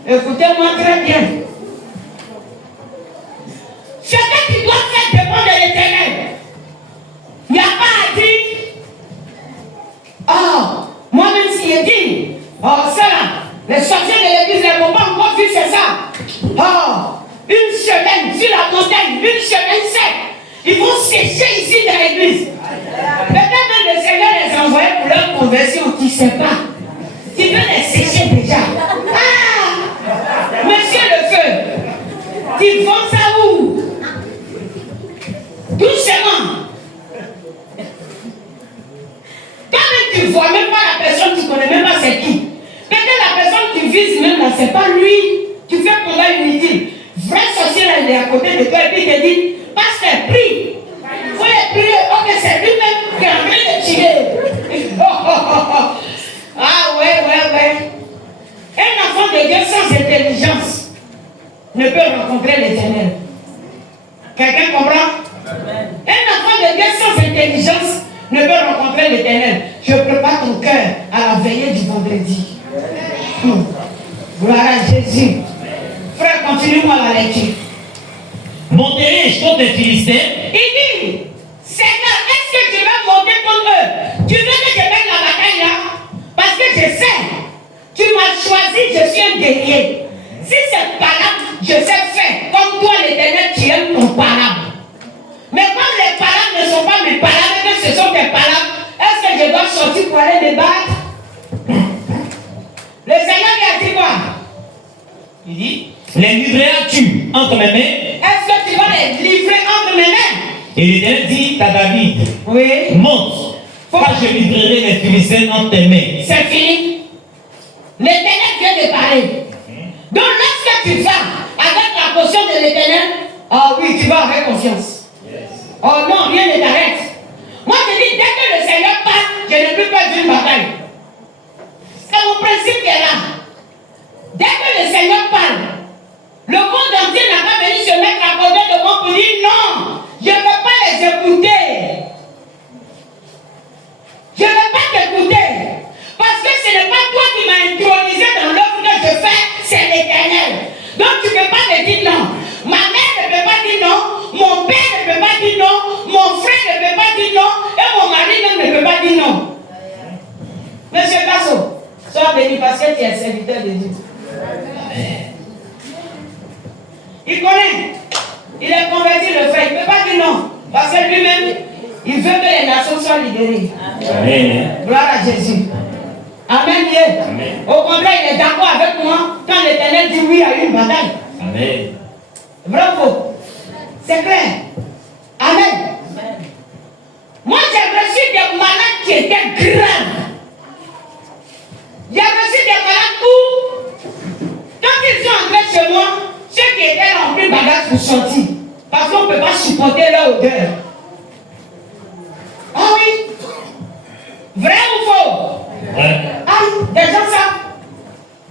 Écoutez-moi très bien. Ce que tu dois faire dépend de l'Éternel. Il n'y a pas à dire, oh, moi-même si je dis, oh, ça là, les sorciers de l'église ne vont pas encore vivre, c'est ça. Oh, une semaine sur la montagne, une semaine sec. Ils vont sécher ici dans l'église. Peut-être même le Seigneur les a envoyés pour leur conversion, tu ne sais pas. Tu veux les sécher déjà. Ah, monsieur le feu, tu vends ça où? Doucement. Quand tu ne vois même pas la personne, tu ne connais même pas c'est qui. Peut-être la personne que tu vises même là, ce n'est pas lui. Tu fais combat inutile. Vrai sorcier là, il est à côté de toi et puis il te dit, pasteur, prie. Il faut les prier. Ok, c'est lui-même qui est en train de tirer. Ah ouais. Un enfant de Dieu sans intelligence ne peut rencontrer l'Éternel. Quelqu'un comprend? Un enfant de Dieu sans intelligence ne peut rencontrer l'Éternel. Je prépare ton cœur à la veillée du vendredi. Gloire à Jésus. Frère, continue-moi la lecture. Monterai-je contre les Philistins? Il dit, Seigneur, est-ce que tu vas monter contre eux? Tu veux que je mène la bataille là? Parce que je sais, tu m'as choisi, je suis un guerrier. Si c'est palabre, je sais faire. Comme toi, l'Éternel, tu aimes ton palabre. Mais comme les palabres ne sont pas mes palabres, que ce sont tes palabres, est-ce que je dois sortir pour aller me battre? Le Seigneur lui a dit quoi? Il dit, les livreras-tu entre mes mains? Est-ce que tu vas les livrer entre mes mains? Et l'Éternel dit à David, Oui. monte, car je livrerai les Philistins entre tes mains. C'est fini. L'Éternel vient de parler. Donc lorsque tu vas avec la potion de l'Éternel, ah oui, tu vas avec confiance. Oh non, rien ne t'arrête. Moi je dis, dès que le Seigneur parle, je n'ai plus peur d'une bataille. C'est mon principe qui est là. Dès que le Seigneur parle, le monde entier n'a pas venu se mettre à côté de moi pour dire non, je ne veux pas les écouter. Je ne veux pas t'écouter. Parce que ce n'est pas toi qui m'as intronisé dans l'œuvre que je fais, c'est l'Éternel. Donc tu ne peux pas me dire non. Ma mère ne peut pas dire non. Mon père ne peut pas dire non. Mon frère ne peut pas dire non. Et mon mari même ne peut pas dire non. Monsieur Kasso, sois béni parce que tu es serviteur de Dieu. Il connaît. Il est converti, le fait. Il ne peut pas dire non. Parce que lui-même, Il veut que les nations soient libérées. Amen. Gloire à Jésus. Amen. Amen. Au contraire, il est d'accord avec moi quand l'Éternel dit oui à une bataille. Amen. Bravo. C'est clair. Amen. Moi, j'ai reçu des malades qui étaient graves. J'ai reçu des malades où, quand ils sont entrés chez moi, ceux qui étaient remplis de bagages sont sortis. Parce qu'on ne peut pas supporter leur odeur. Ah oui? Vrai ou faux? Ouais. Ah, des gens savent.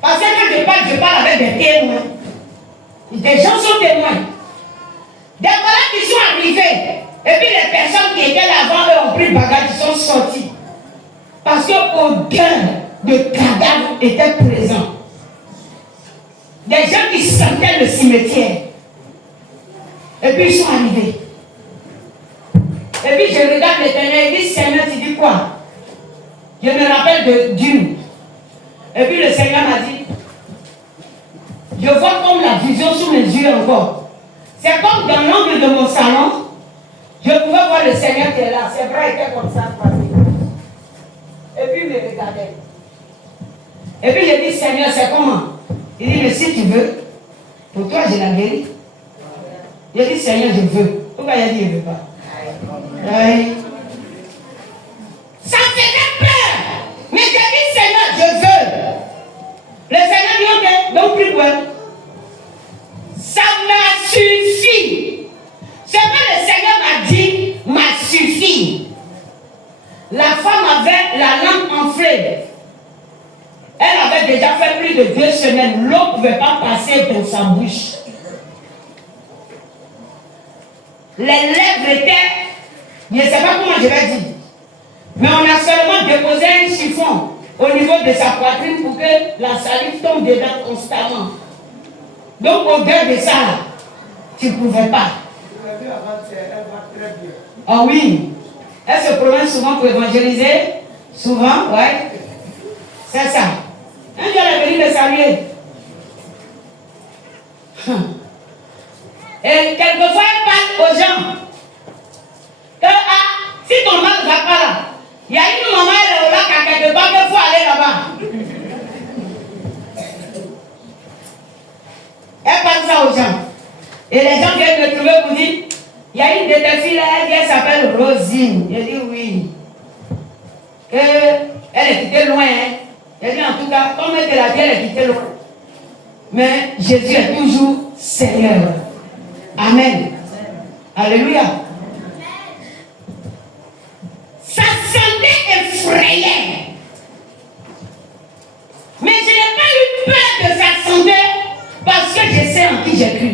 Parce que quand je parle avec des témoins. Des gens sont témoins. Des malades qui sont arrivés. Et puis les personnes qui étaient là avant eux ont pris le bagage, ils sont sortis. Parce que l'odeur de cadavre était présent. Des gens qui sentaient le cimetière. Et puis ils sont arrivés. Et puis je regarde l'Éternel, il dit Seigneur, tu dis quoi? Je me rappelle de Dieu. Et puis le Seigneur m'a dit, je vois comme la vision sous mes yeux encore. C'est comme dans l'angle de mon salon, je pouvais voir le Seigneur qui est là. Ses bras étaient comme ça croisés. Et puis il me regardait. Et puis j'ai dit, Seigneur, c'est comment? Il dit, mais si tu veux, pour toi j'ai la guéri. J'ai dit, Seigneur, je veux. Pourquoi il a dit, il ne veut pas? Oui. Ça faisait peur. Mais j'ai dit, Seigneur, je veux. Le Seigneur dit, ok, donc plus loin. Ça m'a suffi. Ce que le Seigneur m'a dit m'a suffi. La femme avait la langue enflée. Elle avait déjà fait plus de 2 semaines. L'eau ne pouvait pas passer dans sa bouche. Les lèvres étaient, je ne sais pas comment je vais dire, mais on a seulement déposé un chiffon au niveau de sa poitrine pour que la salive tombe dedans constamment. Donc au-delà de ça, tu ne pouvais pas. Ah oui. Elle se promène souvent pour évangéliser. Souvent, ouais. C'est ça. Un jour, elle est venue me saluer. Et quelquefois, elle parle aux gens. Que, si ton mari ne va pas là, il y a une maman, elle est au lac à quelque part, il faut aller là-bas. Elle parle ça aux gens. Et les gens viennent me trouver pour dire, il y a une de tes filles là, elle s'appelle Rosine. Je dis oui. Elle est quittée loin. Hein. Je dis en tout cas, comme elle te l'a dit, elle est quittée loin. Mais Jésus est toujours Seigneur. Amen. Alléluia. Sa santé effrayait. Mais je n'ai pas eu peur de sa santé parce que je sais en qui j'ai cru.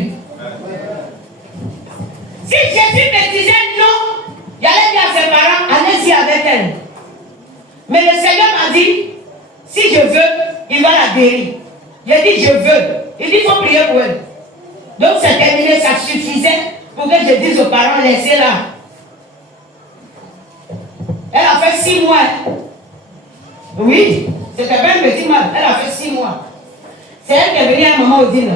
Si Jésus me disait non, j'allais dire à ses parents, allez-y avec elle. Mais le Seigneur m'a dit, si je veux, il va la guérir. J'ai dit, je veux. Il dit, il faut prier pour elle. Donc c'est terminé, ça suffisait pour que je dise aux parents, laissez-la. Elle a fait 6 mois. Oui, c'était pas un petit mal. Elle a fait 6 mois. C'est elle qui est venue à un moment au dîner,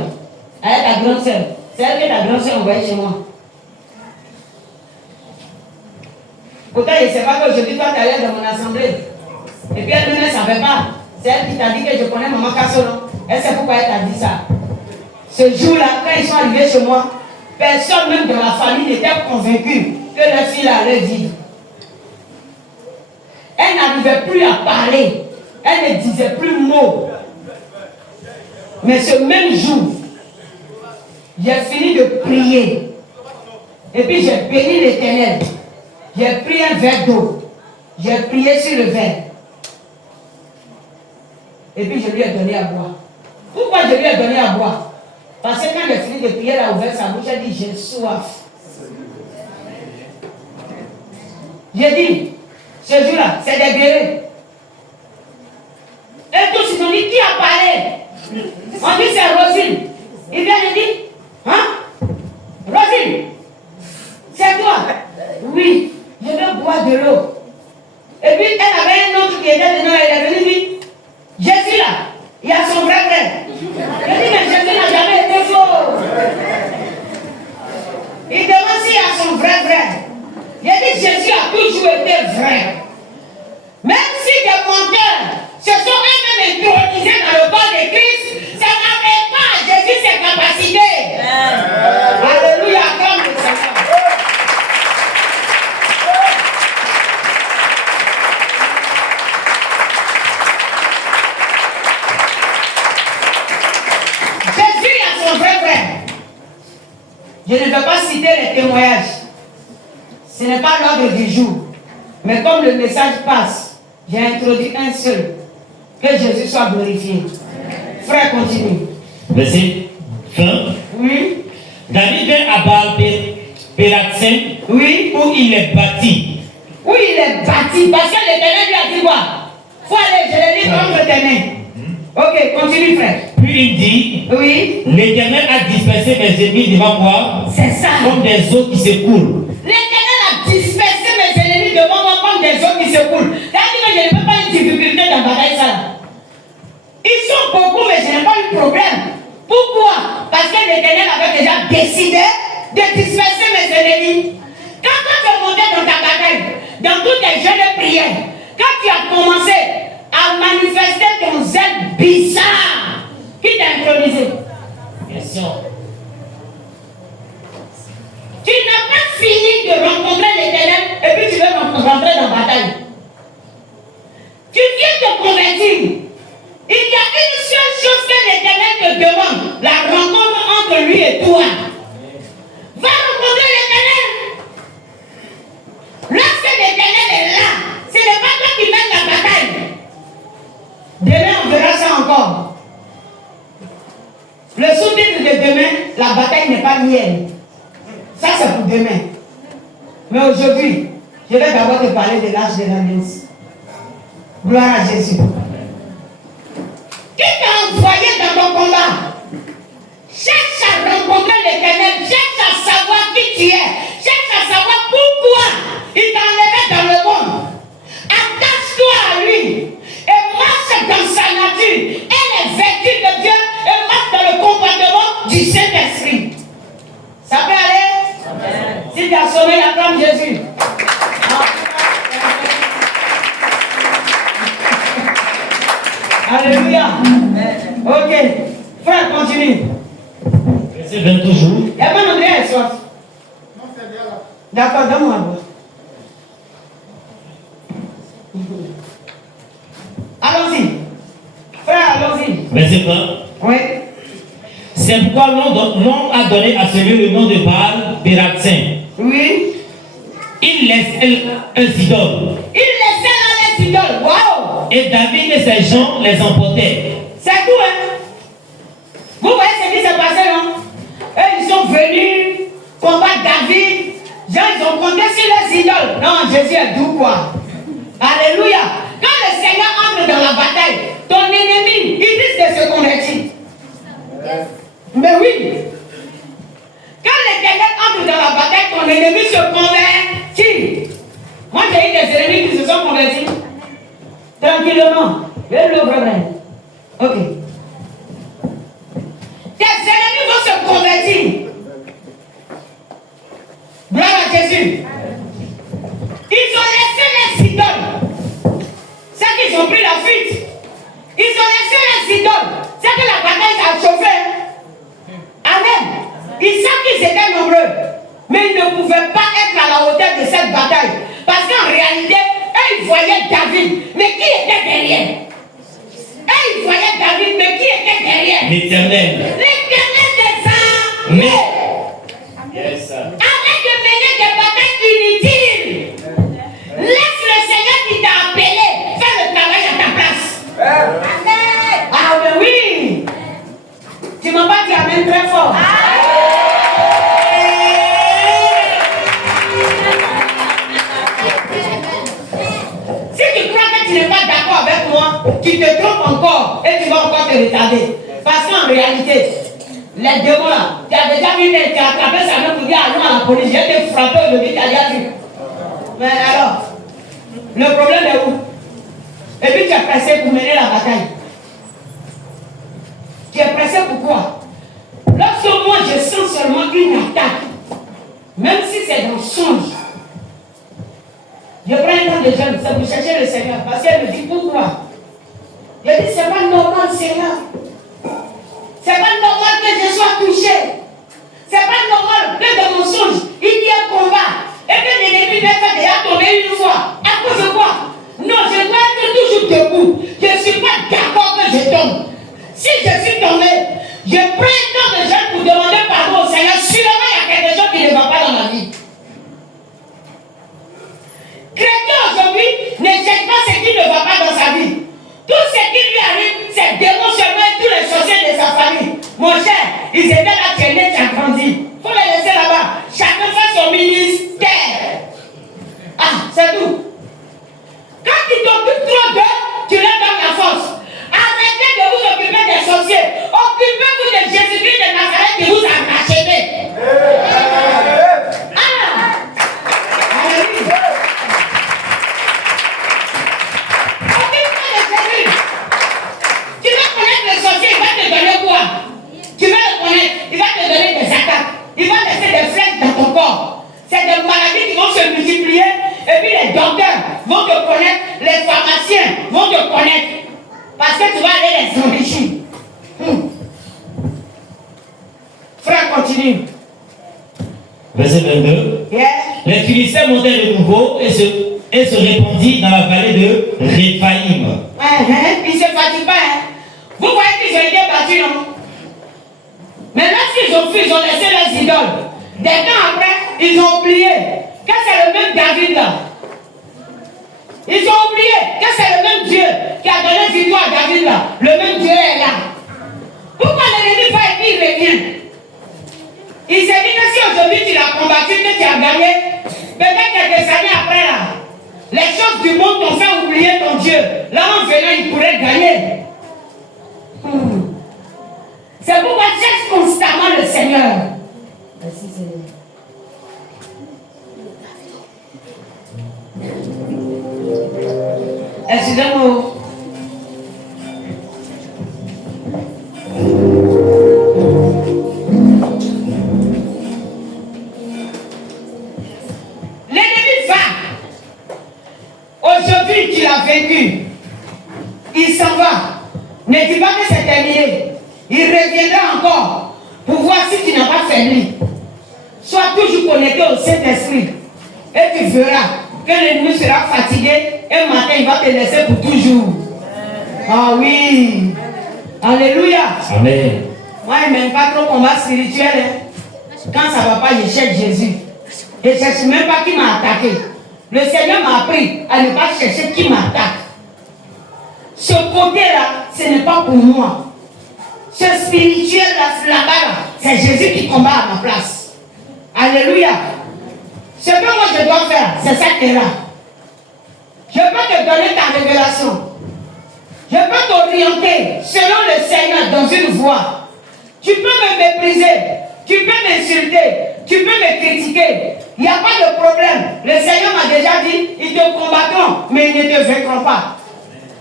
avec ta grande soeur. C'est elle que ta grande soeur envoyait chez moi. Pourtant, je ne sais pas qu'aujourd'hui, toi, tu allais dans mon assemblée. Et puis elle ne savait pas. C'est elle qui t'a dit que je connais maman Kassolon. Elle sait pourquoi elle t'a dit ça. Ce jour-là, quand ils sont arrivés chez moi, personne même de la famille n'était convaincu que leur fille allait vivre. Elle n'arrivait plus à parler. Elle ne disait plus mot. Mais ce même jour, j'ai fini de prier. Et puis j'ai béni l'Éternel. J'ai pris un verre d'eau. J'ai prié sur le verre. Et puis je lui ai donné à boire. Pourquoi je lui ai donné à boire? Parce que quand j'ai fini de prier, elle a ouvert sa bouche, elle dit, j'ai soif. J'ai dit, ce jour-là, c'est des guéris. Et tous ils ont dit, qui a parlé? On dit, c'est Rosine. Il vient et dit, hein? Rosine, c'est toi? Oui, je veux boire de l'eau. Et puis, elle avait un autre qui était dedans, elle est venue dire, Jésus là, il a son vrai frère. Je dis, mais Jésus n'a jamais été faux. Il demande s'il a son vrai frère. Il dit, Jésus a Je ne vais pas citer les témoignages. Ce n'est pas l'ordre du jour. Mais comme le message passe, j'ai introduit un seul. Que Jésus soit glorifié. Frère, continue. Verset fin. Oui. David vient à Baal-Pératsim, Oui. où il est bâti. Où il est bâti. Parce que l'Éternel lui a dit quoi? Faut aller, je l'ai dit contre tes mains. Ok, continue, frère. Puis il dit, Oui. l'Éternel a dispersé mes ennemis devant moi, C'est ça. comme des eaux qui s'écoulent. L'Éternel a dispersé mes ennemis devant moi comme des eaux qui se coulent. C'est-à-dire que je ne peux pas une difficulté dans la bataille ça. Ils sont beaucoup, mais je n'ai pas eu de problème. Pourquoi? Parce que l'Éternel avait déjà décidé de disperser mes ennemis. Quand tu es monté dans ta bataille, dans toutes tes jeunes prières, quand tu as commencé à manifester ton zèle bizarre, qui t'a intronisé? Question. Tu n'as pas fini de rencontrer l'Éternel et puis tu veux rentrer dans la bataille. Tu viens te convertir. Il y a une seule chose que l'Éternel te demande, la rencontre entre lui et toi. Va rencontrer l'Éternel. Lorsque l'Éternel est là, ce n'est pas toi qui mènes la bataille. Demain, on verra ça encore. Le sous-titre de demain, la bataille n'est pas mienne. Ça, c'est pour demain. Mais aujourd'hui, je vais d'abord te parler de l'âge de la messe. Gloire à Jésus. Qui t'a envoyé dans ton combat? Cherche à rencontrer l'Éternel. Cherche à savoir qui tu es. Cherche à savoir pourquoi il t'a enlevé dans le monde. Attache-toi à lui. Et marche dans sa nature. Et les vertus de Dieu. Et marche dans le comportement du Saint-Esprit. Ça peut aller? Amen. Si tu as sauvé la femme Jésus. Alléluia. Ok. Frère, continue. Verset 20 toujours. Il y a pas d'André et soif. D'accord, donne-moi un bout. Allons-y. Frère, allons-y. Verset 20. Oui. C'est pourquoi l'on a donné à celui le nom de Baal-Pératsim. Oui. Il laisse un idole. Il laissait là les idoles. Waouh. Et David et ses gens les emportaient. C'est tout, hein. Vous voyez ce qui s'est passé, non? Et ils sont venus combattre David. Gens, ils ont compté sur les idoles. Non, Jésus est doux, quoi. Alléluia. Quand le Seigneur entre dans la bataille, ton ennemi, il risque de se convertir. Mais oui. Quand l'Éternel entre dans la bataille, ton ennemi se convertit. Moi, j'ai eu des ennemis qui se sont convertis. Tranquillement. Je le vrai. Ok. Tes ennemis vont se convertir. Gloire à Jésus. Ils ont laissé les idoles. C'est qu'ils ont pris la fuite. Ils ont laissé les idoles. C'est que la bataille a chauffé. Amen. Ils savent qu'ils étaient nombreux. Mais ils ne pouvaient pas être à la hauteur de cette bataille. Parce qu'en réalité, eux, ils voyaient David. Mais qui était derrière? Eux, ils voyaient David. Mais qui était derrière? L'Éternel. L'Éternel des armées. Yes. Arrête de mener des batailles inutiles. Laisse le Seigneur qui t'a appelé faire le travail à ta place. Amen. Ah mais oui. Tu m'as pas dit amen très fort. Si tu crois que tu n'es pas d'accord avec moi, tu te trompes encore et tu vas encore te retarder. Parce qu'en réalité, les démons là, tu as déjà vu, tu as attrapé sa main pour dire allons à la police, j'ai été frappé aujourd'hui, tu as déjà vu. Mais alors, le problème est où? Et puis tu es pressé pour mener la bataille. Tu es pressé pourquoi? Lorsque moi je sens seulement une attaque, même si c'est dans le songe, je prends un temps de jeûne, c'est pour chercher le Seigneur. Parce qu'elle me dit pourquoi? Je dis c'est pas normal, Seigneur. C'est pas normal que je sois touché. C'est pas normal que dans mon songe, il y ait combat. Et que l'ennemi m'ait fait déjà tomber une fois. À cause de quoi? Non, je dois être toujours debout. Je ne suis pas d'accord que je tombe. Si je suis tombé, je prends un temps de jeûne pour demander pardon au Seigneur. Sûrement, il y a quelque il va laisser des flèches dans ton corps. C'est des maladies qui vont se multiplier. Et puis les docteurs vont te connaître, les pharmaciens vont te connaître. Parce que tu vas aller les enrichir. Frère, continue. Verset 22. Yeah. Les Philistins montèrent de nouveau et se répandirent dans la vallée de Réphaïm. Ils ne se fatiguent pas. Hein. Vous voyez qu'ils ont été battus, non? Mais lorsqu'ils ont fui, ils ont laissé leurs idoles. Des temps après, ils ont oublié que c'est le même David là. Ils ont oublié que c'est le même Dieu qui a donné victoire à David là. Le même Dieu est là. Pourquoi l'ennemi va et puis il revient? Il s'est dit que si aujourd'hui tu l'as combattu, que tu as gagné, peut-être quelques années après là, les choses du monde t'ont fait oublier ton Dieu. Là en venant, il pourrait gagner. C'est pourquoi cherche constamment le Seigneur. Merci Seigneur. Excusez-moi. L'ennemi va. Aujourd'hui, tu l'as vaincu. Il s'en va. Ne dis pas que c'est terminé. Il reviendra encore pour voir si tu n'as pas faibli. Sois toujours connecté au Saint-Esprit. Et tu verras que l'ennemi sera fatigué. Et matin, il va te laisser pour toujours. Ah oui. Alléluia. Amen. Moi, je n'aime pas trop le combat spirituel. Hein. Quand ça ne va pas, je cherche Jésus. Je ne cherche même pas qui m'a attaqué. Le Seigneur m'a appris à ne pas chercher qui m'attaque. Ce côté-là, ce n'est pas pour moi. Ce spirituel-là, là-bas, c'est Jésus qui combat à ma place. Alléluia. Ce que moi je dois faire, c'est ça qui est là. Je peux te donner ta révélation. Je peux t'orienter selon le Seigneur dans une voie. Tu peux me mépriser. Tu peux m'insulter. Tu peux me critiquer. Il n'y a pas de problème. Le Seigneur m'a déjà dit, ils te combattront, mais ils ne te vaincront pas.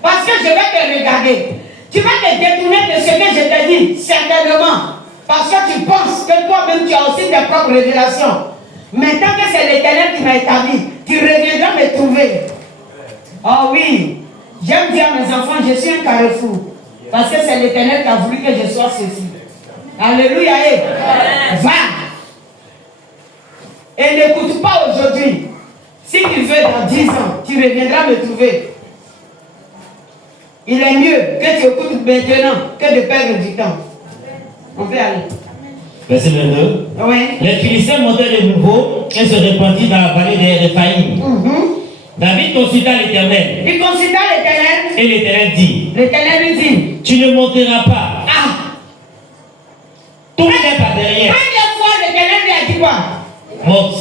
Parce que je vais te regarder. Tu vas te détourner de ce que je t'ai dit, certainement. Parce que tu penses que toi-même tu as aussi tes propres révélations. Mais tant que c'est l'Éternel qui m'a établi, tu reviendras me trouver. Oh oui, j'aime dire à mes enfants, je suis un carrefour. Parce que c'est l'Éternel qui a voulu que je sois ceci. Alléluia. Va. Et n'écoute pas aujourd'hui. Si tu veux dans 10 ans, tu reviendras me trouver. Il est mieux que tu écoutes maintenant que de perdre du temps. On peut aller. Verset 22. Oui. Les Philistins montèrent de nouveau et se répandirent dans la vallée de Réphaïm. David consulta l'Éternel. Il consulta l'Éternel. Et l'Éternel dit. L'Éternel lui dit. Tu ne monteras pas. Ah. Tout n'est pas derrière. Première fois, l'Éternel lui a dit quoi? Monte.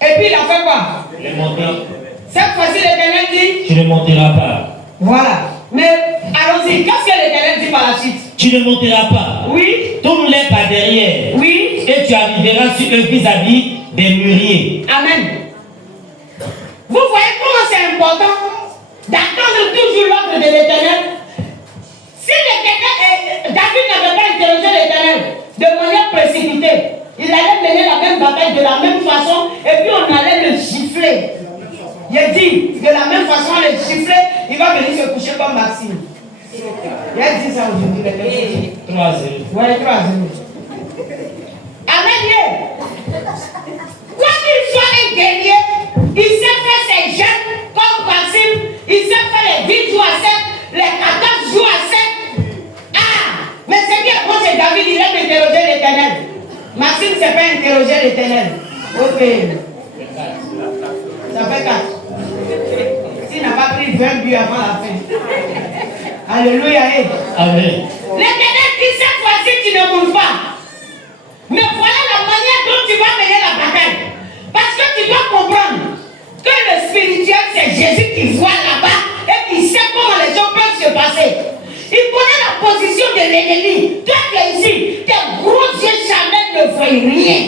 Et puis il a fait quoi? Les montants. Cette fois-ci, l'Éternel dit. Tu ne monteras pas. Voilà. Mais allons-y. Qu'est-ce que l'Éternel dit par la suite? Tu ne monteras pas. Oui. Tourne-les par derrière. Oui. Et tu arriveras sur eux vis-à-vis des mûriers. Amen. Vous voyez comment c'est important d'attendre toujours l'ordre de l'Éternel. Si David n'avait pas interrogé l'Éternel de manière précipitée, il allait mener la même bataille de la même façon et puis on allait le gifler. Il dit, de la même façon, on le gifler, il va venir se coucher comme Maxime. Il a dit ça aujourd'hui, le 3-0. Ouais, 3-0. Amen. Quoi qu'il soit un guerrier, il sait faire ses jeûnes comme Maxime, il sait faire les 10 jours à 7, les 14 jours à 7. Ah, mais c'est bien, moi c'est David, il aime interroger l'Éternel. Maxime ne sait pas interroger l'Éternel. Ok. Ça fait 4. S'il n'a pas pris 20 buts avant la fin. Alléluia. Amen. L'Éternel dit cette fois-ci tu ne montes pas. Mais voilà la manière dont tu vas mener la bataille. Parce que tu dois comprendre que le spirituel c'est Jésus qui voit là-bas et qui sait comment les choses peuvent se passer. Il connaît la position de l'ennemi. Toi qui es ici, tes gros yeux charnels ne voient rien.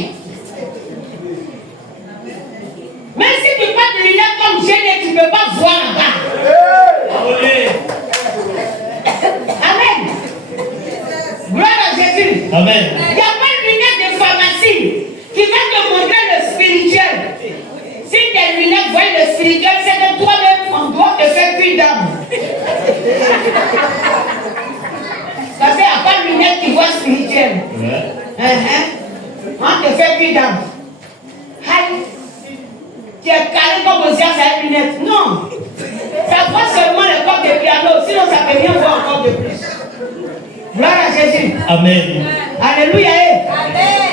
Même si tu portes des lunettes comme Jésus, tu ne peux pas voir là-bas. Amen. Gloire à Jésus. Amen. Il n'y a pas de lunettes de pharmacie il voit le spirituel, c'est que toi-même, on doit te faire cuire d'âme. Parce qu'il n'y a pas de lunettes qui voient spirituel. On te fait cuire d'âme. Tu es calé comme Osias à une lunette. Non. Ça voit seulement le corps de piano, sinon ça ne peut rien voir encore de plus. Gloire à Jésus. Amen. Alléluia. Amen.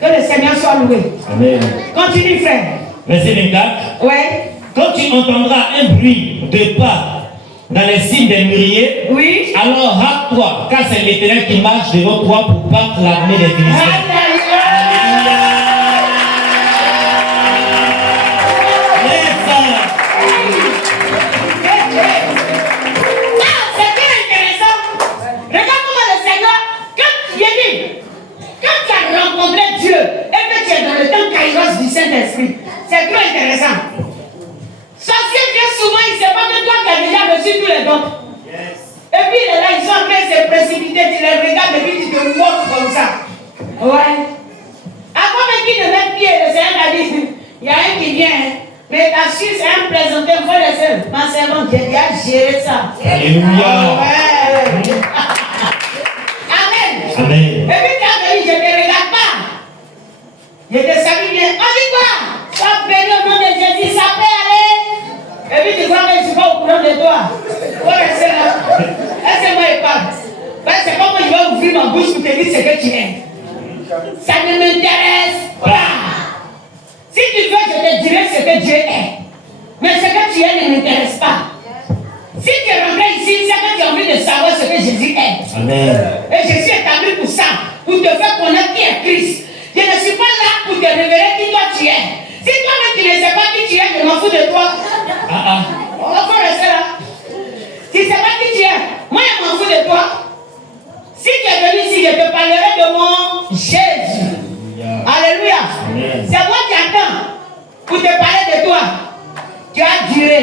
Que le Seigneur soit loué. Amen. Continue, frère. Verset 24. Ouais. Quand tu entendras un bruit de pas dans les cimes des mûriers, oui, alors rate-toi, car c'est l'Éternel qui marche devant toi pour battre l'armée des Philistins. Saint-Esprit. C'est trop intéressant. Sorcier vient souvent, il ne sait pas que toi tu as déjà reçu tous les dons. Yes. Et puis il est là, ils sont en train de se précipiter, tu les regardes et puis tu te moques comme ça. Ouais. Avant même qu'il ne mette pied, le Seigneur a dit, il y a un qui vient, mais ta Suisse est un présenté, il faut laisser. Ma servante, j'ai déjà géré ça. Alléluia. Ouais. Amen. Amen. Et puis tu as dit, je ne te regarde pas. Je te salue bien. On dit quoi? Sois béni au nom de Jésus, ça peut aller. Et puis tu crois que je ne suis pas au courant de toi. Faut rester là. Laissez-moi y parler. C'est pas que je vais ouvrir ma bouche pour te dire ce que tu es. Ça ne m'intéresse pas. Si tu veux, je te dirai ce que Dieu est. Mais ce que tu es ne m'intéresse pas. Si tu es rentré ici, c'est que tu as envie de savoir ce que Jésus est. Amen. Et Jésus est venu pour ça, pour te faire connaître qui est Christ. Je ne suis pas là pour te révéler qui toi tu es. Si toi-même tu ne sais pas qui tu es, je m'en fous de toi. On va rester là. Tu ne sais pas qui tu es, moi je m'en fous de toi. Si tu es venu ici, je te parlerai de mon Jésus. Alléluia. C'est moi qui attends pour te parler de toi. Tu as duré.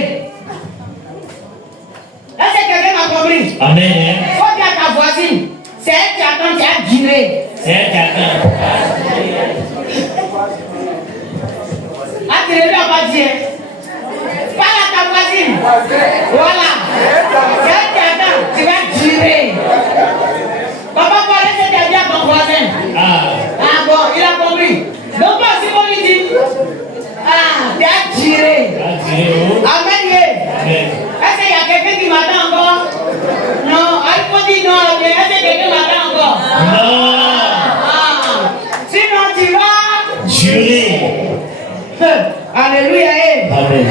Là, c'est quelqu'un qui a compris. Amen. Faut dire à ta voisine, c'est elle qui attend, qui a duré. C'est elle qui attend. Ah, tu ne l'as pas dit. Parle à ta voisine. Voilà. C'est elle qui attend, tu vas durer. Papa, Paul, c'est dire à ton voisin. Ah bon, il a compris. Donc, moi aussi, on lui dit, ah, tu as duré. Amen. Est-ce qu'il y a quelqu'un qui m'attend encore? Non. Il faut dire non. Est-ce que quelqu'un m'attend encore? Non. Sinon, tu vas jurer. Alléluia. Amen.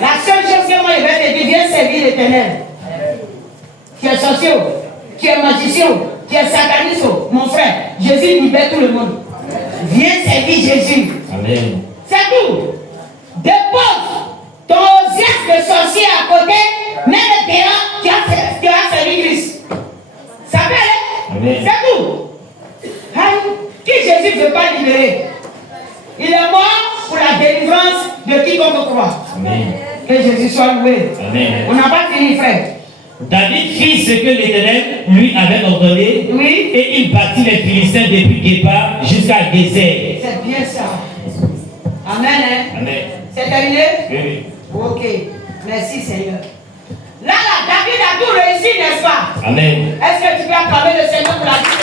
La seule chose que moi je vais te dire, viens servir l'Éternel. Tu es sorcier, tu es magicien, tu es sataniste, mon frère. Jésus libère tout le monde. Viens servir Jésus. Amen. C'est tout. Dépose ton osias de sorcier à côté, même le terrain, tu as servi Christ. Ça peut aller. Amen. C'est tout. Hein? Qui Jésus ne veut pas libérer? Il est mort pour la délivrance de quiconque croit. Amen. Que Jésus soit loué. Amen. On n'a pas fini, frère. David fit ce que l'Éternel lui avait ordonné. Oui. Et il battit les Philistins depuis Guépa jusqu'à Gézer. C'est bien ça. Amen. Hein? Amen. C'est terminé? Oui. Ok. Merci, Seigneur. Là, David a tout réussi, n'est-ce pas? Amen. Est-ce que tu peux acclamer le Seigneur pour la vie de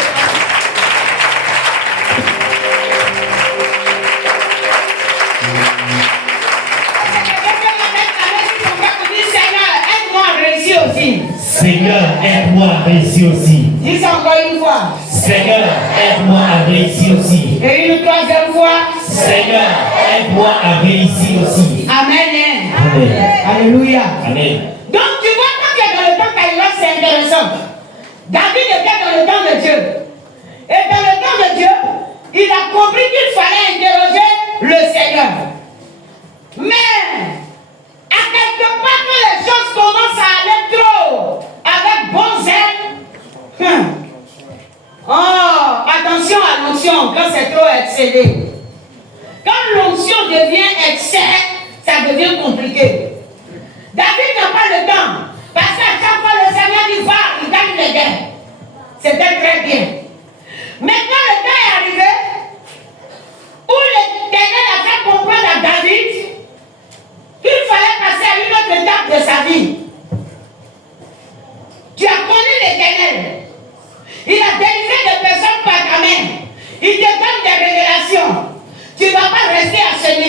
Seigneur, aide-moi à réussir aussi. Dis ça encore une fois. Seigneur, aide-moi à réussir aussi. Et une troisième fois. Seigneur, aide-moi à réussir aussi. Amen. Amen. Alléluia. Amen. Donc tu vois, quand tu es dans le temps Kairos, c'est intéressant. David était dans le temps de Dieu. Et dans le temps de Dieu, il a compris qu'il fallait interroger le Seigneur. Mais à quelque part que les choses commencent à aller trop avec bon zèle. Oh, attention à l'onction quand c'est trop excédé. Quand l'onction devient excès, ça devient compliqué. David n'a pas le temps. Parce qu'à chaque fois le Seigneur dit va, il gagne les guerres. C'était très bien. Mais quand le temps est arrivé, où l'Éternel a fait comprendre à David qu'il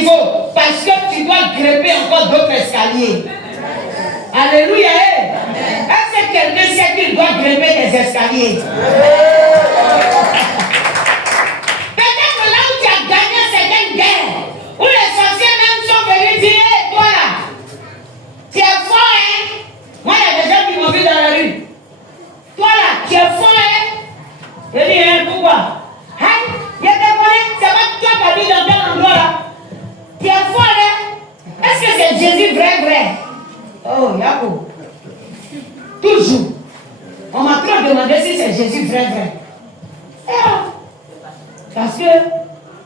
niveau parce que tu dois grimper encore d'autres escaliers. Alléluia. Est-ce que quelqu'un sait qu'il doit grimper des escaliers? Peut-être que là où tu as gagné certaines guerres, où les sorciers même sont venus dire, hey, toi là, tu es fort, hein? Moi, il y a des gens qui m'ont vu dans la rue. Toi là, tu es fort, hein? Je dis, hein, pourquoi? Hein? Il y a des moyens, c'est pas que toi qui habites dans tel endroit là. Tu es fort, hein? Est-ce que c'est Jésus vrai? Oh, Yako. Toujours. On m'a trop demandé si c'est Jésus vrai. Parce que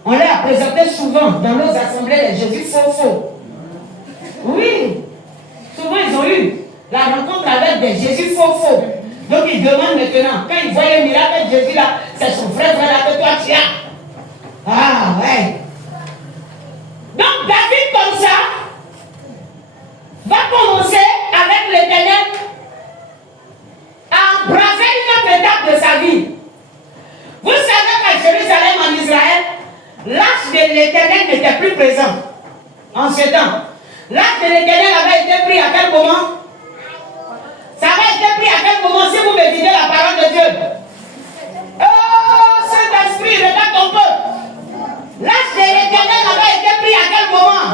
on l'a présenté souvent dans nos assemblées les Jésus faux. Oui. Souvent ils ont eu la rencontre avec des Jésus faux. Donc ils demandent maintenant, quand ils voient un miracle, Jésus là, c'est son frère là que toi tu as. Ah ouais. Donc David comme ça va commencer avec l'Éternel à embrasser une autre étape de sa vie. Vous savez qu'à Jérusalem, en Israël, l'arche de l'Éternel n'était plus présent en ce temps. L'arche de l'Éternel avait été pris à quel moment? Ça avait été pris à quel moment si vous méditez la parole de Dieu? Oh, Saint-Esprit, regarde ton peuple. L'arche de l'Éternel avait été pris à quel moment?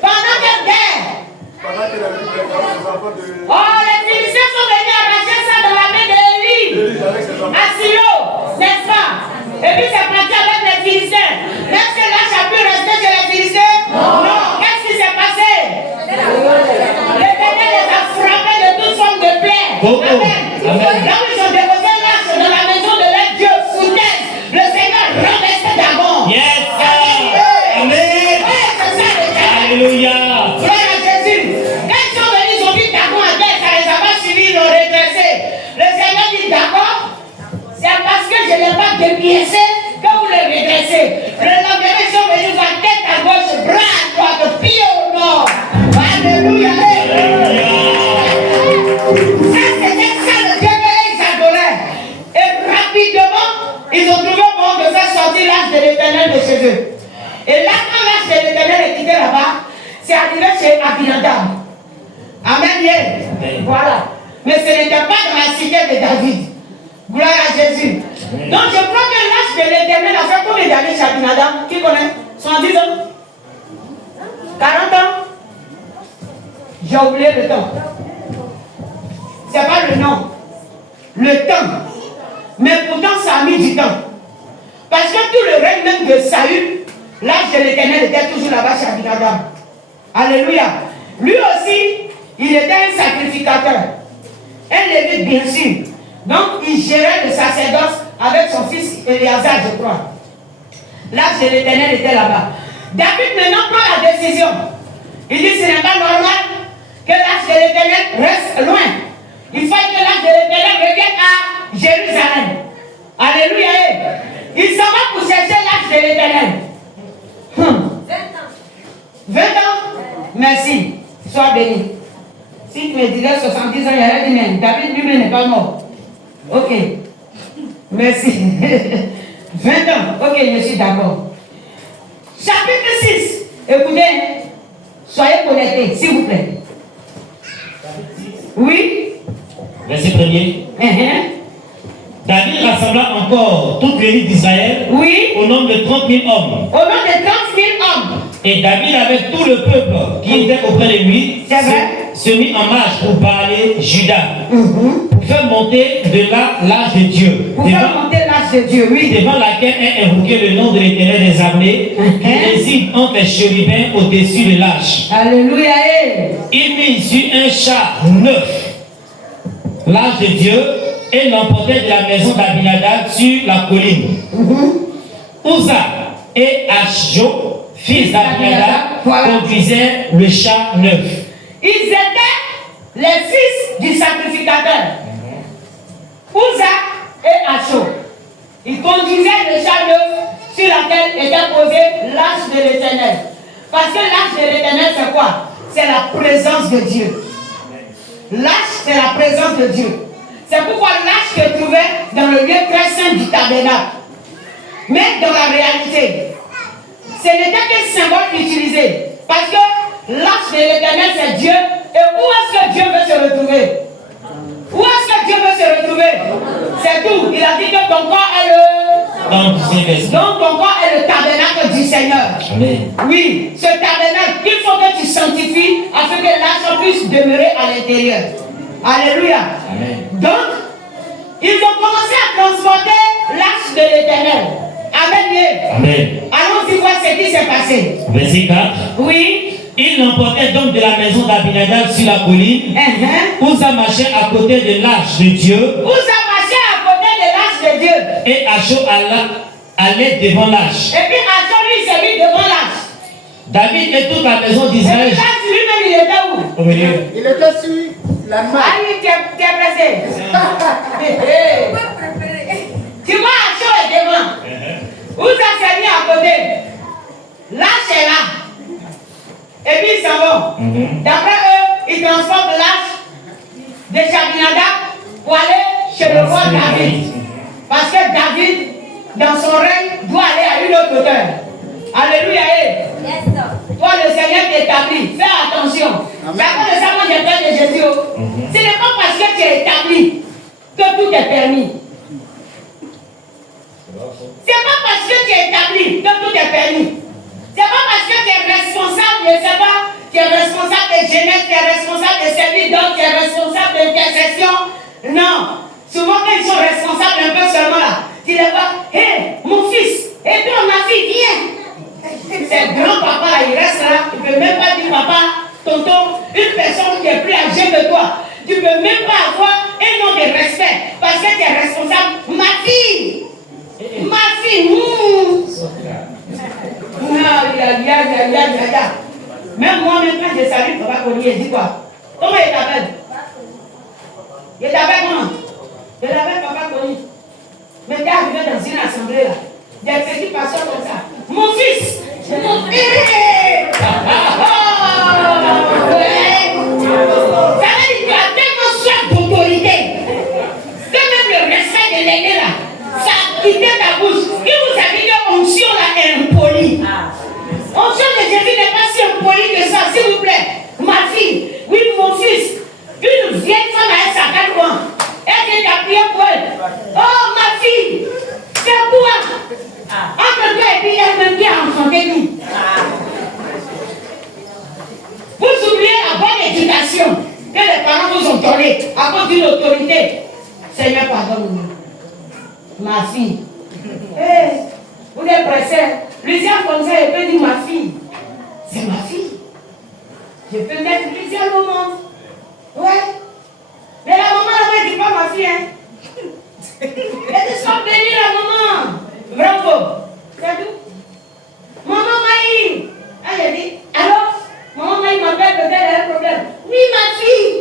Pendant quelle guerre? Oh, les Philistins sont venus arracher ça dans la main d'Élie. À Silo, n'est-ce pas? Et puis c'est parti avec les Philistins. Est-ce que l'arche a pu rester chez les Philistins? Non. Qu'est-ce qui s'est passé? L'Éternel les a frappés de toutes formes de plaies. Amen. Là où ils ont déposé l'arche dans la maison de leur Dieu, foutaise, le Seigneur renversait d'abord. Yes. Amen. C'est ça le Seigneur. Alléluia. Gloire à Jésus. Quand ils sont venus, ils ont vu Dagon à terre, ça les a pas suivis, ils l'ont redressé. Le Seigneur dit d'accord, c'est parce que je ne l'ai pas dépiécé que vous le redressez. Le lendemain, ils sont venus voir tête à gauche, bras à droite, pied au nord. Alléluia. Ça, c'était ça le Dieu qu'ils adoraient. Et rapidement, ils ont trouvé bon de faire sortir l'arche de l'Éternel de chez eux. Et là, quand l'arche de l'Éternel est quittée là-bas, c'est arrivé chez Abinadab. Amen. Yeah. Voilà. Mais ce n'était pas dans la cité de David. Gloire à Jésus. Donc je crois que l'arche de l'Éternel a fait combien d'années chez Abinadab? Qui connaît? 110 ans? 40 ans? J'ai oublié le temps. C'est pas le nom. Le temps. Mais pourtant ça a mis du temps. Parce que tout le règne même de Saül, l'arche de l'Éternel était toujours là-bas chez Abinadab. Alléluia. Lui aussi, il était un sacrificateur. Un lévite, bien sûr. Donc, il gérait le sacerdoce avec son fils Éléazar, je crois. L'arche de l'Éternel était là-bas. David maintenant prend la décision. Il dit, ce n'est pas normal que l'arche de l'Éternel reste loin. Il faut que l'arche de l'Éternel revienne à Jérusalem. Alléluia. Il s'en va pour chercher l'arche de l'Éternel. 20 ans. Merci. Sois béni. Si tu me disais 70 ans, il y aurait dit, mais David lui-même n'est pas mort. Ok. Merci. 20 ans. Ok, je suis d'accord. Chapitre 6. Écoutez, soyez connectés, s'il vous plaît. Oui. Verset 1er. David rassembla encore toute l'élite d'Israël au nombre de 30 000 hommes. Au nombre de 30 000 hommes. Et David avec tout le peuple qui était auprès de lui se mit en marche pour parler Juda. Pour faire monter de là l'arche de Dieu. Pour faire monter l'arche de Dieu, oui. Devant laquelle est invoqué le nom de l'Éternel des armées, qui réside entre les chérubins au-dessus de l'arche. Alléluia. Il mit sur un char neuf l'arche de Dieu et l'emportait de la maison d'Abinadab sur la colline. Uza et Ashjo, fils d'Abinadab, conduisaient le char neuf. Ils étaient les fils du sacrificateur. Uza et Ashjo. Ils conduisaient le char neuf sur laquelle était posée l'arche de l'Éternel. Parce que l'arche de l'Éternel, c'est quoi? C'est la présence de Dieu. L'arche, c'est la présence de Dieu. C'est pourquoi l'arche se trouvait dans le lieu très saint du tabernacle. Mais dans la réalité, ce n'était qu'un symbole utilisé. Parce que l'arche de l'Éternel, c'est Dieu. Et où est-ce que Dieu veut se retrouver? Où est-ce que Dieu veut se retrouver? C'est tout. Il a dit que ton corps est le... Donc ton corps est le tabernacle du Seigneur. Amen. Oui, ce tabernacle, il faut que tu sanctifies afin que l'arche puisse demeurer à l'intérieur. Alléluia. Amen. Donc, ils ont commencé à transporter l'arche de l'Éternel. Amen. Amen. Allons-y voir ce qui s'est passé. Verset 4. Oui. Il l'emportait donc de la maison d'Abinadab sur la colline. Uza marchait à côté de l'arche de Dieu. Uza marchait à côté de l'arche de Dieu. Et Acho allait devant l'arche. Et puis Acho lui s'est mis devant l'arche. David et toute la maison d'Israël. Et puis l'arche lui-même il était où? Au milieu. Il était sur la main. Ah oui, tu es pressé. Tu vois Acho est devant. Uza s'est mis à côté. L'arche est là. Et puis ils s'en vont. D'après eux, ils transportent l'arche de Abinadab pour aller chez le roi David. Parce que David, dans son règne, doit aller à une autre hauteur. Alléluia. Toi, le Seigneur t'établit. Fais attention. C'est à cause de ça, moi j'ai peur de Jésus. Ce n'est pas parce que tu es établi que tout est permis. C'est pas parce que tu es établi que tout est permis. C'est pas parce que tu es responsable, je ne sais pas, tu es responsable de jeunesse, tu es responsable de service d'autres, tu es responsable d'intercession. Non. Souvent quand ils sont responsables un peu seulement là, tu les vois, hé, mon fils, et toi ma fille, viens. C'est grand papa là, il reste là, tu ne peux même pas dire papa, tonton, une personne qui est plus âgée que toi. Tu ne peux même pas avoir un nom de respect parce que tu es responsable. Ma fille, Même moi, même quand je salue Papa Koni, il dit quoi? Comment il t'appelle? Il t'appelle comment? Il t'appelle Papa Koni. Mais tu es arrivé dans une assemblée là. Des petits pasteurs comme ça. Mon fils! Mon fils! Ça veut dire que tu as tellement soif d'autorité. Que même le respect de l'aîné là, ça a quitté ta bouche. Il vous a dit que l'onction là est impolie. L'onction de Jésus n'est pas si impolie que ça, s'il vous plaît. Ma fille, oui, mon fils, une vieille femme à un sac à coin. Elle t'a prié pour elle. Oh, ma fille, c'est quoi? Entre toi et puis elle-même qui a enfanté nous. Vous oubliez la bonne éducation que les parents vous ont donnée à cause d'une autorité. Seigneur, pardonne-moi. Ma fille. Hey, vous êtes pressés. Luciane comme ça, elle peut dire ma fille. C'est ma fille. Je peux mettre Luciane au monde. Ouais. Mais la maman là-bas, elle dit pas ma fille. Hein. Elle dit sois bénie la maman. Bravo. C'est tout. Maman Maï. Elle a dit, alors, maman Maï m'appelle peut-être, elle a un problème. Oui, ma fille.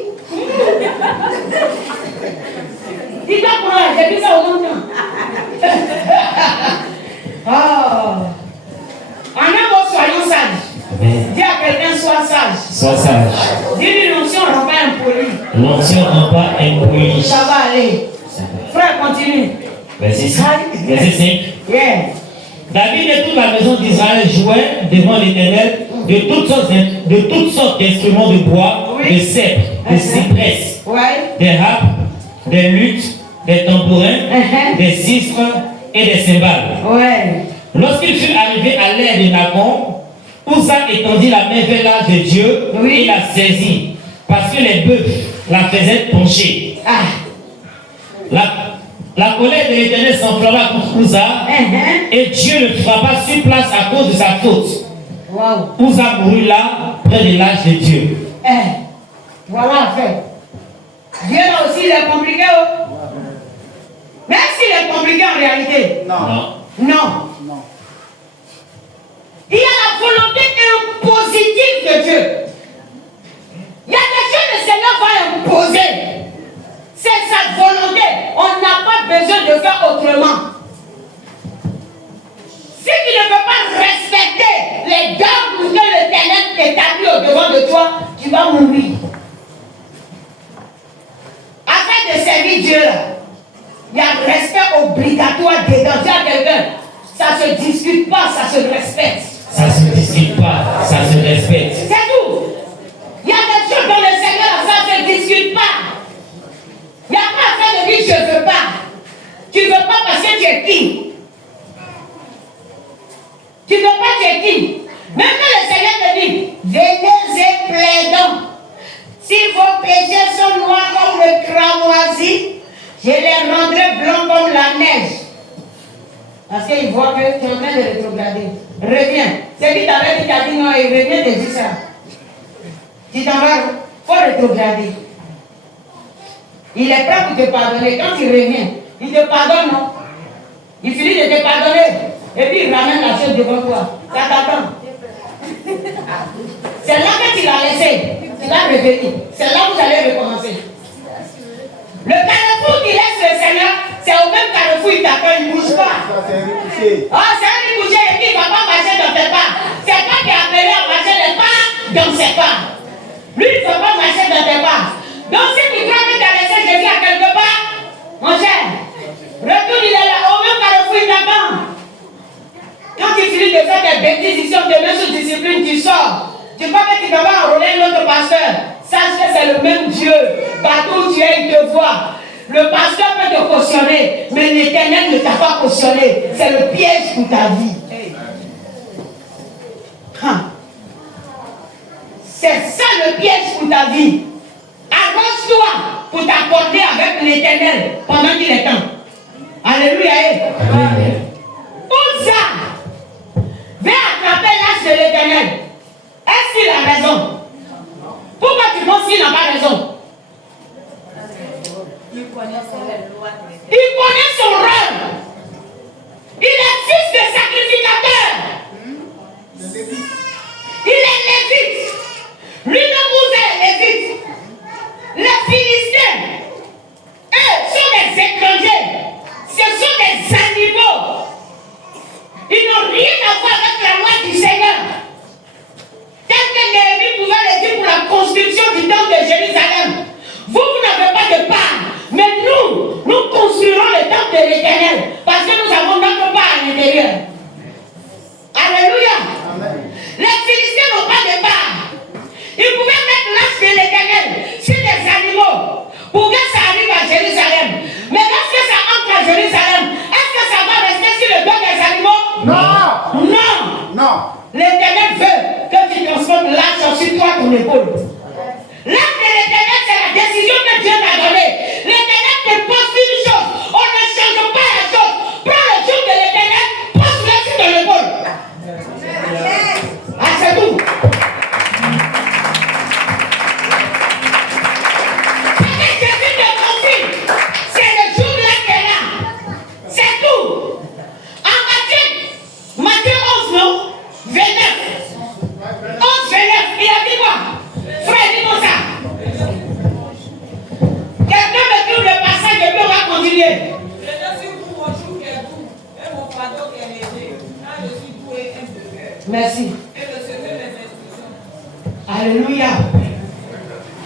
Dis-toi pour moi, j'ai vu ça au monde. Oh. En un mot, soyons sages. Dis à quelqu'un, sois sage. Sois sage. Dis-lui, l'onction ne rend pas impoli. L'onction ne rend pas impoli. Ça va aller. Frère, continue. Verset 5. Verset 5. Yeah. David et toute la maison d'Israël jouaient devant l'Éternel de toutes sortes d'instruments de bois, de cèpes, de cyprès, des harpes, des luttes, des tambourins, des sistres et des cymbales. Lorsqu'il fut arrivé à l'ère de Nacon, Uza étendit la main vers l'âge de Dieu et la saisit, parce que les bœufs la faisaient pencher. La colère de l'Éternel s'enflamma contre Uza, et Dieu le frappa sur place à cause de sa faute. Uza mourut là, près de l'âge de Dieu. Voilà l'affaire. Dieu là aussi, il est compliqué. Mais est-ce qu'il est compliqué en réalité? Non. Il y a la volonté impositive de Dieu. Il y a des choses que le Seigneur va imposer. C'est sa volonté. On n'a pas besoin de faire autrement. Si tu ne veux pas respecter les dogmes que l'Éternel t'établit au-devant de toi, tu vas mourir. Afin de servir Dieu, il y a un respect obligatoire dedans. Dis à quelqu'un, ça ne se discute pas, ça se respecte. Ça se discute pas, ça se respecte. C'est tout. Il y a des choses dans le Seigneur, ça ne se discute pas. Il n'y a pas à faire de dire je ne veux pas. Tu ne veux pas parce que tu es qui? Tu ne veux pas, tu es qui? Même quand le Seigneur te dit, venez et plaidons. Si vos péchés sont noirs comme le cramoisi, je les rendrai blancs comme la neige. Parce qu'il voit que tu es en train de rétrograder. Reviens. C'est qui t'avait dit, t'as dit non, il revient de dire ça. Tu t'en vas, il faut rétrograder. Il est prêt pour te pardonner. Quand il revient, il te pardonne, non? Il finit de te pardonner. Et puis il ramène la chose devant toi. Ça t'attend. C'est là que tu l'as laissé. Tu vas revenir. C'est là où vous allez recommencer. Le carrefour qui laisse le Seigneur, c'est au même carrefour il t'attend, il ne bouge pas. Ah, c'est un qui bouge et puis il ne va pas marcher dans tes pas. C'est toi qui as appelé à marcher les pas dans ses pas. Lui, il ne va pas marcher dans tes pas. Donc si tu crois que tu as laissé Jésus à quelque part, mon cher, retourne, il est là, au même carrefour il t'attend. Quand tu finis de faire des bêtises ici, on te met sous discipline, tu sors. Tu crois que tu vas enrôler notre pasteur. Sache que c'est le même Dieu. Partout où tu es, il te voit. Le pasteur peut te cautionner, mais l'Éternel ne t'a pas cautionné. C'est le piège pour ta vie. C'est ça le piège pour ta vie. Arrange-toi pour t'accorder avec l'Éternel pendant qu'il est temps. Alléluia. Tout ça, viens attraper l'âge de l'Éternel. Est-ce qu'il a raison? Pourquoi tu penses qu'il n'a pas raison? Il connaît son rôle. Il est fils de sacrificateur. Il est lévite. Lui-même vous est lévite. Les Philistins, eux, sont des étrangers. Ce sont des animaux. Ils n'ont rien à voir avec la loi du Seigneur. Tel que Néhémie pouvait le dire pour la construction du temple de Jérusalem. Vous n'avez pas de part. Mais nous construirons le temple de l'Éternel. Parce que nous avons notre part à l'intérieur. Alléluia. Amen. Les Philistins n'ont pas de part. Ils pouvaient mettre l'âge de l'Éternel sur des animaux pour que ça arrive à Jérusalem. Mais lorsque ça entre à Jérusalem, est-ce que ça va rester sur le dos des animaux? Non. Non. Non. L'Éternel veut que tu transformes l'arche sur toi, ton épaule. L'arche de l'Éternel, c'est la décision que Dieu t'a donnée. L'Éternel te pose une chose. On ne change pas la chose. Prends le jour de l'Éternel, pose-le sur ton épaule. Ah, c'est tout. Jésus te confie. C'est le jour de la terre. C'est tout. En Matthieu 11, non? 29. 11, 29. Il a dit quoi? Frère, dis-moi ça. Quelqu'un me trouve le passage et puis on va continuer. Merci. Alléluia.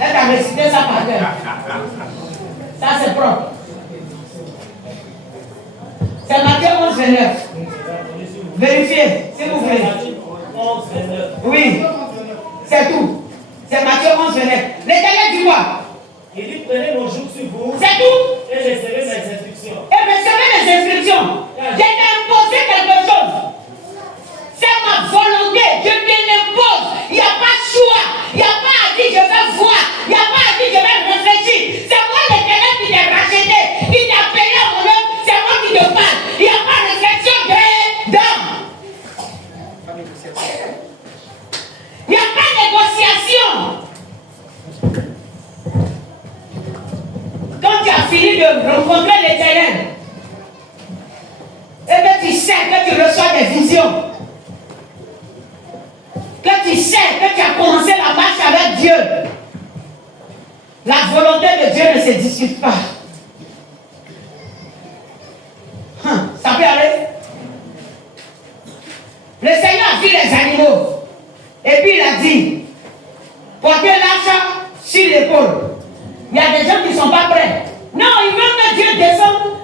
Elle a récité ça par cœur. Ça c'est propre. C'est Matthieu 11, 29. Vérifiez, s'il vous plaît. 11, 29. Oui. C'est tout. C'est Matthieu 11, 29. L'Éternel dit quoi? Il dit prenez mon joug sur vous. C'est tout. Et recevez mes instructions. Et recevez les instructions. Je t'ai imposé quelque chose. C'est ma volonté. Je te l'impose. Il n'y a pas de choix. Il n'y a pas à dire je vais voir. Il n'y a pas à dire je vais réfléchir. C'est moi l'Éternel qui t'a racheté. Qui t'a payé à mon œuvre. C'est moi qui te parle. Il n'y a pas de réflexion d'homme. Il n'y a pas de négociation. Quand tu as fini de rencontrer l'Éternel, et bien tu sais que tu reçois des visions. Que tu sais que tu as commencé la marche avec Dieu. La volonté de Dieu ne se discute pas. Ça peut aller? Le Seigneur a vu les animaux. Et puis il a dit, portez l'arche sur l'épaule. Il y a des gens qui ne sont pas prêts. Non, ils veulent que Dieu descende.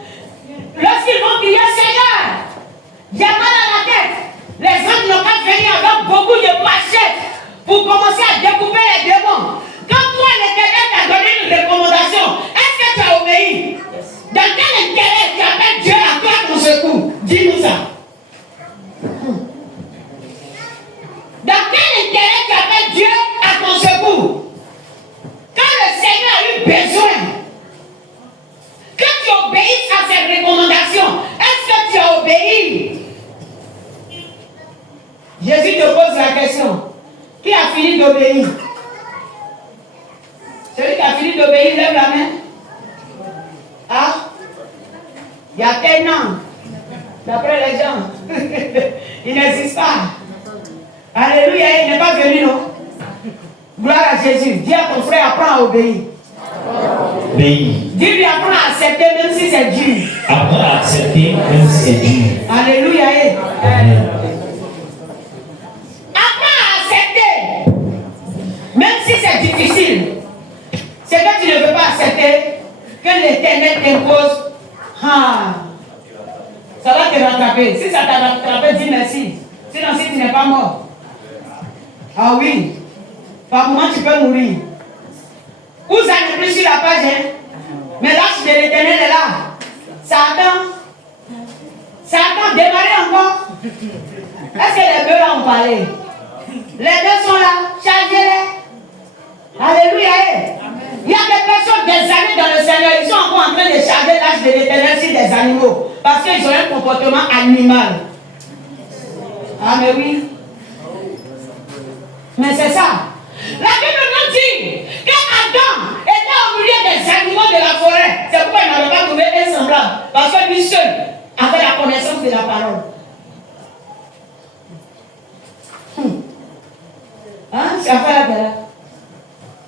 Lorsqu'ils vont prier, Seigneur, il y a mal à la tête. Les hommes n'ont pas venu avec Pour commencer à découper les démons. Quand toi, l'Éternel t'a donné une recommandation, est-ce que tu as obéi? Dans quel intérêt tu appelles Dieu à toi ton secours? Dis-nous ça. Dans quel intérêt tu appelles Dieu à ton secours? Quand le Seigneur a eu besoin, quand tu obéis à ses recommandations, est-ce que tu as obéi? Jésus te pose la question. Qui a fini d'obéir? Celui qui a fini d'obéir, lève la main. Ah? Il y a qu'un an. D'après les gens. Il n'existe pas. Alléluia, il n'est pas venu, non? Gloire à Jésus. Dis à ton frère, apprends à obéir. Obéir. Dis-lui, apprends à accepter même si c'est dur. Apprends à accepter même si c'est dur. Alléluia. Amen. Apprends à accepter. Même si c'est difficile. C'est que tu ne veux pas accepter que l'Éternel t'impose. Ah, ça va te rattraper. Si ça t'a rattrapé, dis merci. Sinon, si tu n'es pas mort. Ah oui. Par moment, tu peux mourir. Où ça n'est plus sur la page, hein? Mais l'âge de l'Éternel est là. Ça attend. Ça attend. Démarrer encore. Est-ce que les bœufs là ont parlé? Les bœufs sont là. Chargez-les. Alléluia. Il y a des personnes, des années dans le Seigneur, ils sont encore en train de charger l'âge de l'Éternel sur des animaux. Parce qu'ils ont un comportement animal. Ah mais oui. Mais c'est ça. La Bible nous dit qu'Adam était au milieu des animaux de la forêt. C'est pourquoi il n'avait pas trouvé un semblable. Parce que lui seul avait la connaissance de la parole. Hein? C'est affaire là.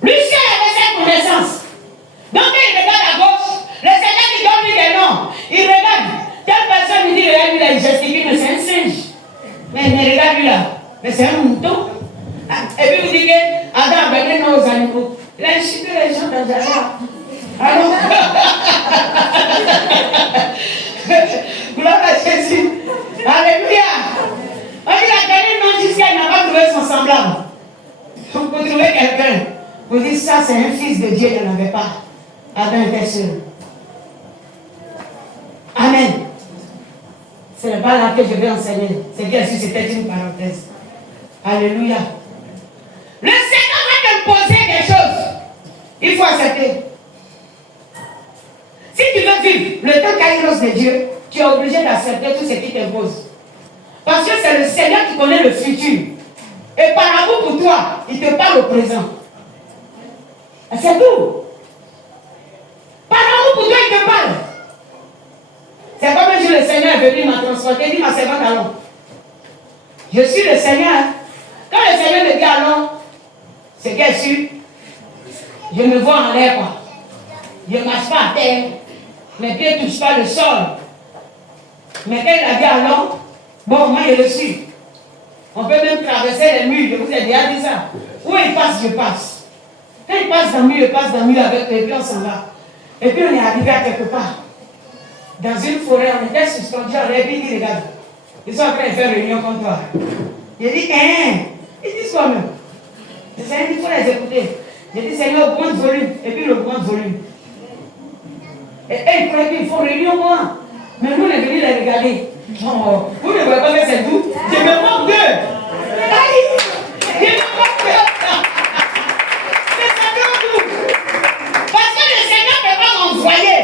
Lui seul avait cette connaissance. Donc il regarde à gauche. Le Seigneur lui donne lui des noms. Il regarde. Telle personne lui dit, regarde lui là, il gesticule, mais c'est un singe. Mais regarde lui là. Mais c'est un mouton. Et puis vous dites que Adam a donné nom aux animaux. Il a insulté les gens dans le jardin. Alors, gloire à Jésus. Alléluia. On dit, il a donné nom jusqu'à il n'a pas trouvé son semblable. Vous trouvez quelqu'un. Vous dites, ça c'est un fils de Dieu, il n'en avait pas. Adam était seul. Amen. Ce n'est pas là que je vais enseigner. C'est bien sûr, c'était une parenthèse. Alléluia. Le Seigneur va t'imposer des choses. Il faut accepter. Si tu veux vivre le temps kairos de Dieu, tu es obligé d'accepter tout ce qui t'impose. Parce que c'est le Seigneur qui connaît le futur. Et par amour pour toi, il te parle au présent. C'est tout. Par amour pour toi, il te parle. C'est comme un jour le Seigneur est venu m'a transporté, il dit ma servante allons. Je suis le Seigneur. Quand le Seigneur me dit allons, c'est bien sûr, je me vois en l'air quoi. Je ne marche pas à terre, mes pieds ne touchent pas le sol. Mais quand il a dit allons, bon, moi je le suis. On peut même traverser les murs, je vous ai déjà dit ça. Où il passe, je passe. Quand il passe dans le mur, il passe dans le mur avec et puis on s'en va. Et puis on est arrivé à quelque part. Dans une forêt, on était suspendu, on avait dit, regarde, ils sont en train de faire réunion contre toi. J'ai dit, ils disent quoi même? Le Seigneur dit, il faut les écouter. J'ai dit, Seigneur, augmente volume. Et puis il augmente volume. Et ils croyaient qu'il faut réunion moi. Mais nous, on est venus les regarder. Oh, vous ne voyez pas que c'est doux. Je me moque d'eux. Je me moque d'eux. Mais c'est doux. Parce que le Seigneur ne peut pas m'envoyer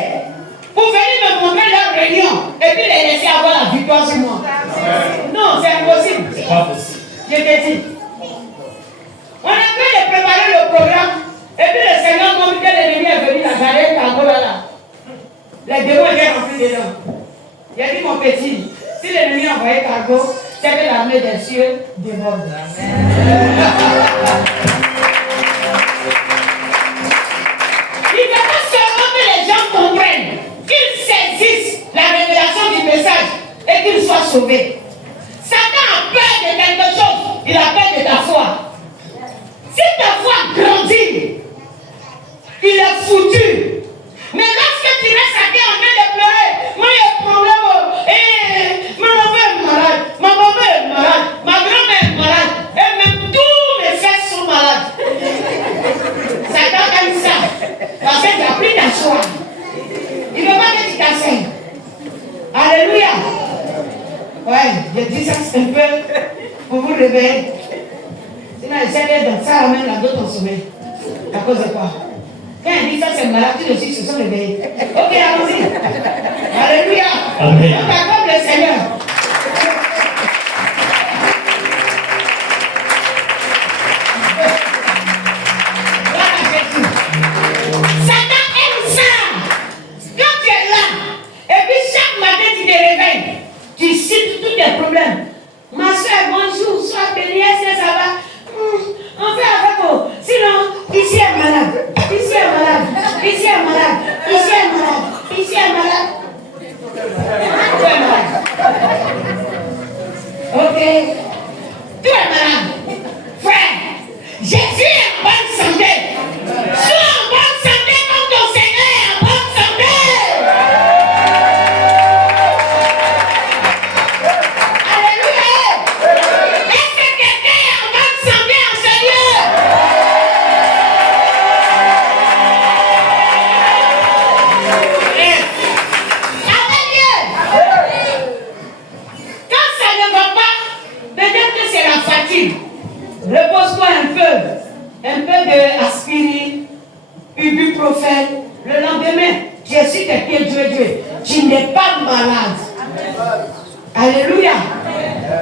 pour venir me montrer leur réunion et puis les laisser avoir la victoire sur moi. Non, c'est impossible. C'est pas possible. Je t'ai dit. On est en train de préparer le programme et puis le Seigneur m'a dit que l'ennemi est venu la garder à Angola là. Les démons étaient remplis dedans. Il a dit mon petit, si l'ennemi a envoyé cargo, c'est que l'armée des cieux déborde. Il ne faut pas seulement que les gens comprennent, qu'ils saisissent la révélation du message et qu'ils soient sauvés. Satan a peur de quelque chose, il a peur de ta foi. Si ta foi grandit, il est foutu. Mais lorsque tu restes à terre en train de pleurer, moi il y a un problème, mon enfant est malade, ma maman est malade, ma grand-mère est malade, et même tous mes fesses Ouais, j'ai dit ça c'est un peu pour vous réveiller. Sinon, j'essaie d'être ça ramène la d'autres en sommeil. À cause de quoi? Quand elle dit ça, c'est malade, tous les filles se sont réveillés. Ok, allons-y. Alléluia. Amen. On accorde le Seigneur. Satan aime ça. Quand tu es là, et puis chaque matin tu te réveilles, tu cites tous tes problèmes. Ma soeur, bonjour, sois bénie, est-ce que ça va? On fait avec vous. Sinon, ici est malade, ici est malade, ici est malade, ici est malade, ici est malade. Tu es malade. Ok. Tu es malade. Frère, Jésus est en bonne santé. Sois en bonne santé comme ton Seigneur est en bonne santé. Alléluia. Est-ce que quelqu'un est en bonne santé en ce lieu? Amen. Quand ça ne va pas, peut-être que c'est la fatigue. Repose-toi un peu d'aspirine, ibuprofène. Le lendemain, tu es sur tes pieds, Dieu. Tu n'es pas malade. Alléluia.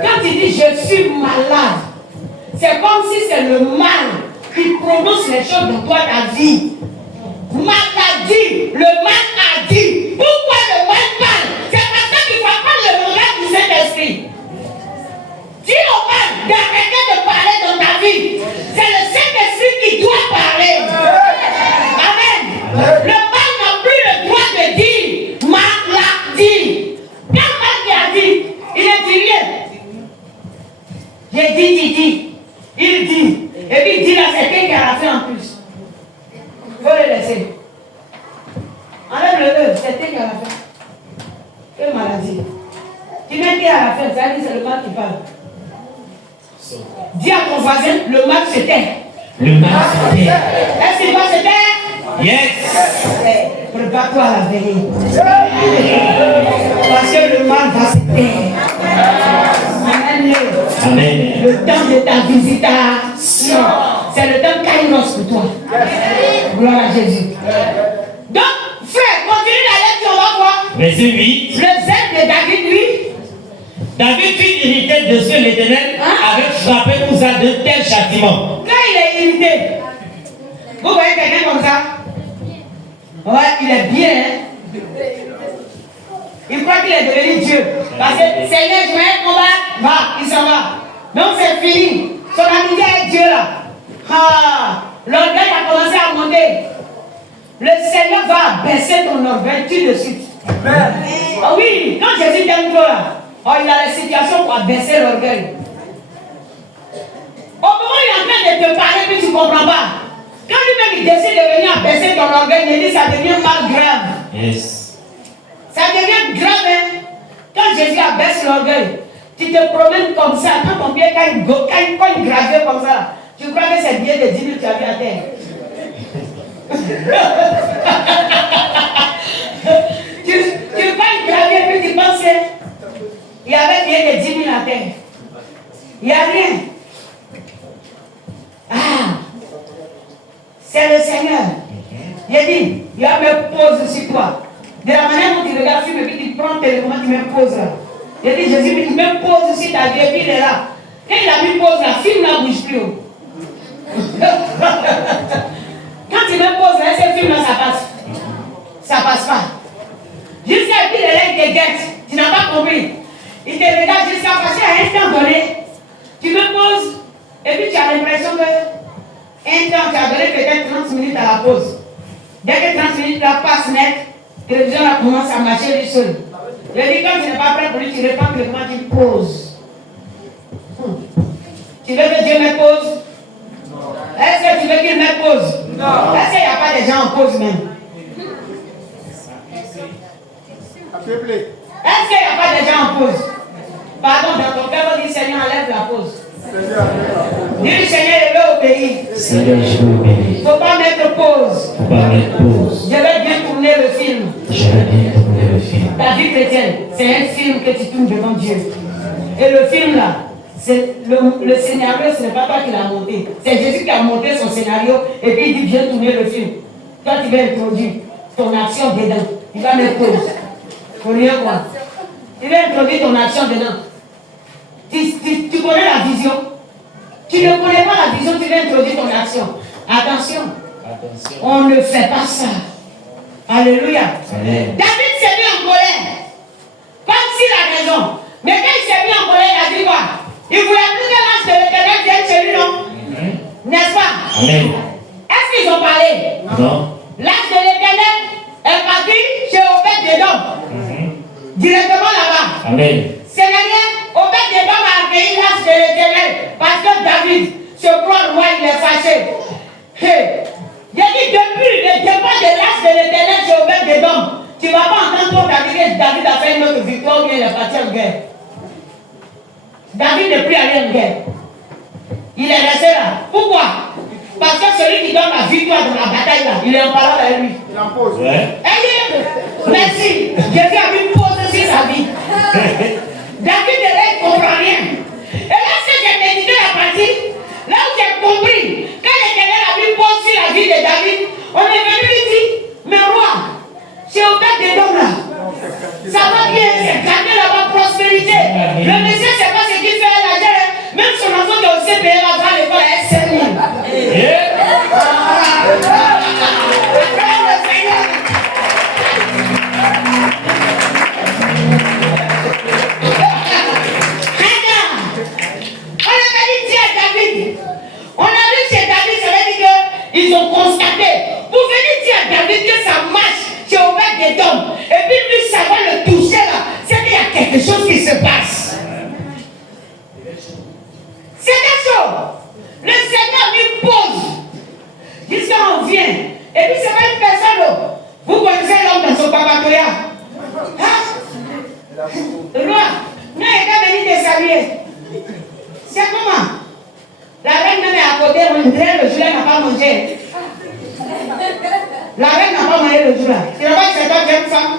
Quand tu dis je suis malade, c'est comme si c'est le mal qui prononce les choses dans toi, ta vie. Maladie, le mal a dit. Pourquoi le mal parle? C'est parce que tu ne vois pas le langage du Saint-Esprit. Dis au mal d'arrêter de parler dans ta vie. C'est le Saint-Esprit qui doit parler. Amen. Le mal n'a plus le droit de dire maladie. Quand mal qui a dit, il ne dit rien. J'ai dit, il dit. Et puis il dit là, c'est quelqu'un qui a fait en plus. Il faut le laisser. Enlève le E, c'est quelqu'un qui a fait. Quelle maladie. Tu mets qui à la fin, ça veut dire c'est le mal qui parle. Dis à ton voisin, le mal se tait. Le mal se tait. Est-ce qu'il va se taire? Yes. Prépare-toi à la veille. Parce que le mal va se taire. Amen. Amen. Le temps de ta visitation, c'est le temps Kairos pour toi. Gloire à Jésus. Donc, frère, continue la lecture, on va voir. Verset 8. Le zèle de David, lui. David fut irrité de ce que l'Éternel avait frappé Uza de tel châtiment. Quand il est irrité, vous voyez quelqu'un comme ça? Ouais, il est bien. Hein? Il croit qu'il est devenu Dieu. Parce que Seigneur, je vais combattre, va, il s'en va. Donc c'est fini. Son amitié avec Dieu là. Ah, l'orgueil a commencé à monter. Le Seigneur va baisser ton orgueil tout de suite. Amen. Ah oui, quand Jésus t'aime trop là, oh, il a la situation pour abaisser l'orgueil. Au moment où il est en train de te parler, puis tu ne comprends pas. Quand lui-même il décide de venir abaisser ton orgueil, il dit ça devient mal grave. Yes. Ça devient grave, hein? Quand Jésus abaisse l'orgueil, tu te promènes comme ça, quand ton pied quand une gravure comme ça, tu crois que c'est bien de 10 000 que tu as vu à terre. tu fais une gravure puis tu penses qu'il y avait bien de 10 000 à terre. Il n'y a rien. Ah, c'est le Seigneur. Il a dit, il va me poser sur toi. De la manière dont tu regardes film et puis tu prends tes éléments, tu me poses là. Il a dit, Jésus, il me pose sur ta vie et puis il est là. Quand il a mis pause là, film là bouge plus haut. Quand il me pose là, ce film là, ça passe. Ça passe pas. Jusqu'à puis il est là, il te guette. Tu n'as pas compris. Il te regarde jusqu'à passer à un temps donné. Tu me poses et puis tu as l'impression que un temps, tu as donné peut-être 30 minutes à la pause. Dès que 30 minutes là passe net, la télévision là commence à marcher du seul. Je dis quand tu n'es pas prêt pour lui, tu réponds que comment tu poses. Tu veux que Dieu me pose? Est-ce que tu veux qu'il me pose? Non. Est-ce qu'il n'y a pas des gens en pause même? Est-ce qu'il n'y a pas de gens en pause? Pardon, dans ton cœur, on dit Seigneur, enlève la pause. Dis Seigneur, je veux obéir. Seigneur, je veux obéir. Il ne faut pas mettre pause. Faut pas mettre pause. Je vais bien tourner le film. Je vais bien tourner le film. Ta vie chrétienne, c'est un film que tu tournes devant Dieu. Et le film là, le scénario, ce n'est pas toi qui l'as monté. C'est Jésus qui a monté son scénario et puis il dit viens tourner le film. Toi tu vas introduire ton action dedans. Il va mettre pause. Pour rien quoi. Il va introduire ton action dedans. Tu connais la vision. Tu ne connais pas la vision, tu vas introduire ton action. Attention. On ne fait pas ça. Alléluia. Amen. David s'est mis en colère. Comme s'il a raison. Mais quand il s'est mis en colère, il a dit quoi? Il voulait plus que l'ange de l'Éternel vienne chez lui, non? N'est-ce pas? Amen. Est-ce qu'ils ont parlé? Non. L'ange de l'Éternel est parti chez Obed-Edom. Directement là-bas. Amen. C'est rien. Obed-Edom a accueilli l'ange de l'Éternel parce que David, ce grand roi, il est fâché. Hey. J'ai dit depuis le départ de l'ange de l'Éternel chez Obed-Edom, tu ne vas pas entendre David que David a fait une autre victoire ou bien il est parti en guerre. David n'est plus allé en guerre. Il est resté là. Pourquoi? Parce que celui qui donne la victoire dans la bataille là, il est en parole avec lui. Il en pose. Ouais. Merci. Jésus a mis pause sur sa vie. David ne comprend rien. Et lorsque j'ai médité la partie, là où j'ai compris, quand l'Éternel a mis pause sur la vie de David, on est venu lui dire, mais roi, c'est au tête des dons là. Ça va bien, c'est gagner là-bas prospérité. Le monsieur ne sait pas ce qu'il fait à la guerre. Même son enfant qui a aussi payé la balle, l'école est sérieux. On a vu chez David, ça veut dire qu'ils ont constaté. Vous venez dire à David que ça marche chez Obed-Edom. Et puis lui, ça va le toucher là. C'est qu'il y a quelque chose qui se passe. C'est quelque chose. Le Seigneur lui pose. Jusqu'à on vient. Et puis c'est pas une personne. Vous connaissez l'homme dans son papatoya. Hein? Le roi. Non, il est venu te saluer. C'est comment? La reine même est à côté, on dirait le jour-là n'a pas mangé. La reine n'a pas mangé le jour-là. Tu n'as pas que c'est une jeune femme.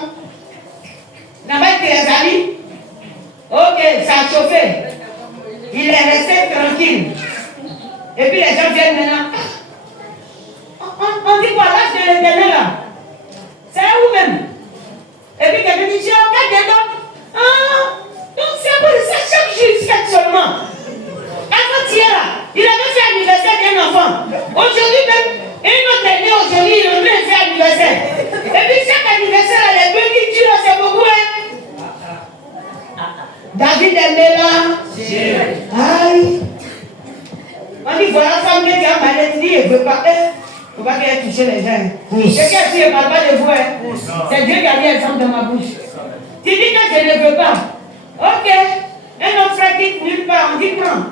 Tu n'as pas que tes amis. Ok, ça a chauffé. Il est resté tranquille. Et puis les gens viennent maintenant. On dit quoi, l'âge de l'Éternel là? C'est où même? Et puis quelqu'un dit, j'ai encore des dents. Donc c'est pas ça chaque jour, sexuellement. Avant-hier là, il avait fait anniversaire d'un enfant. Aujourd'hui même, une autre année aujourd'hui, il aurait fait anniversaire. Et puis chaque anniversaire, là, les deux qui tuent là, c'est beaucoup, hein. David est là. Aïe. On dit voilà, femme qui a mal, il dit, il ne veut pas. Il ne faut pas qu'elle touche les gens. Quelqu'un qui ne parle pas de vous, hein. C'est Dieu qui a mis l'exemple dans ma bouche. Tu dis que je ne veux pas. Ok. Un autre frère dit nulle part, on dit prends.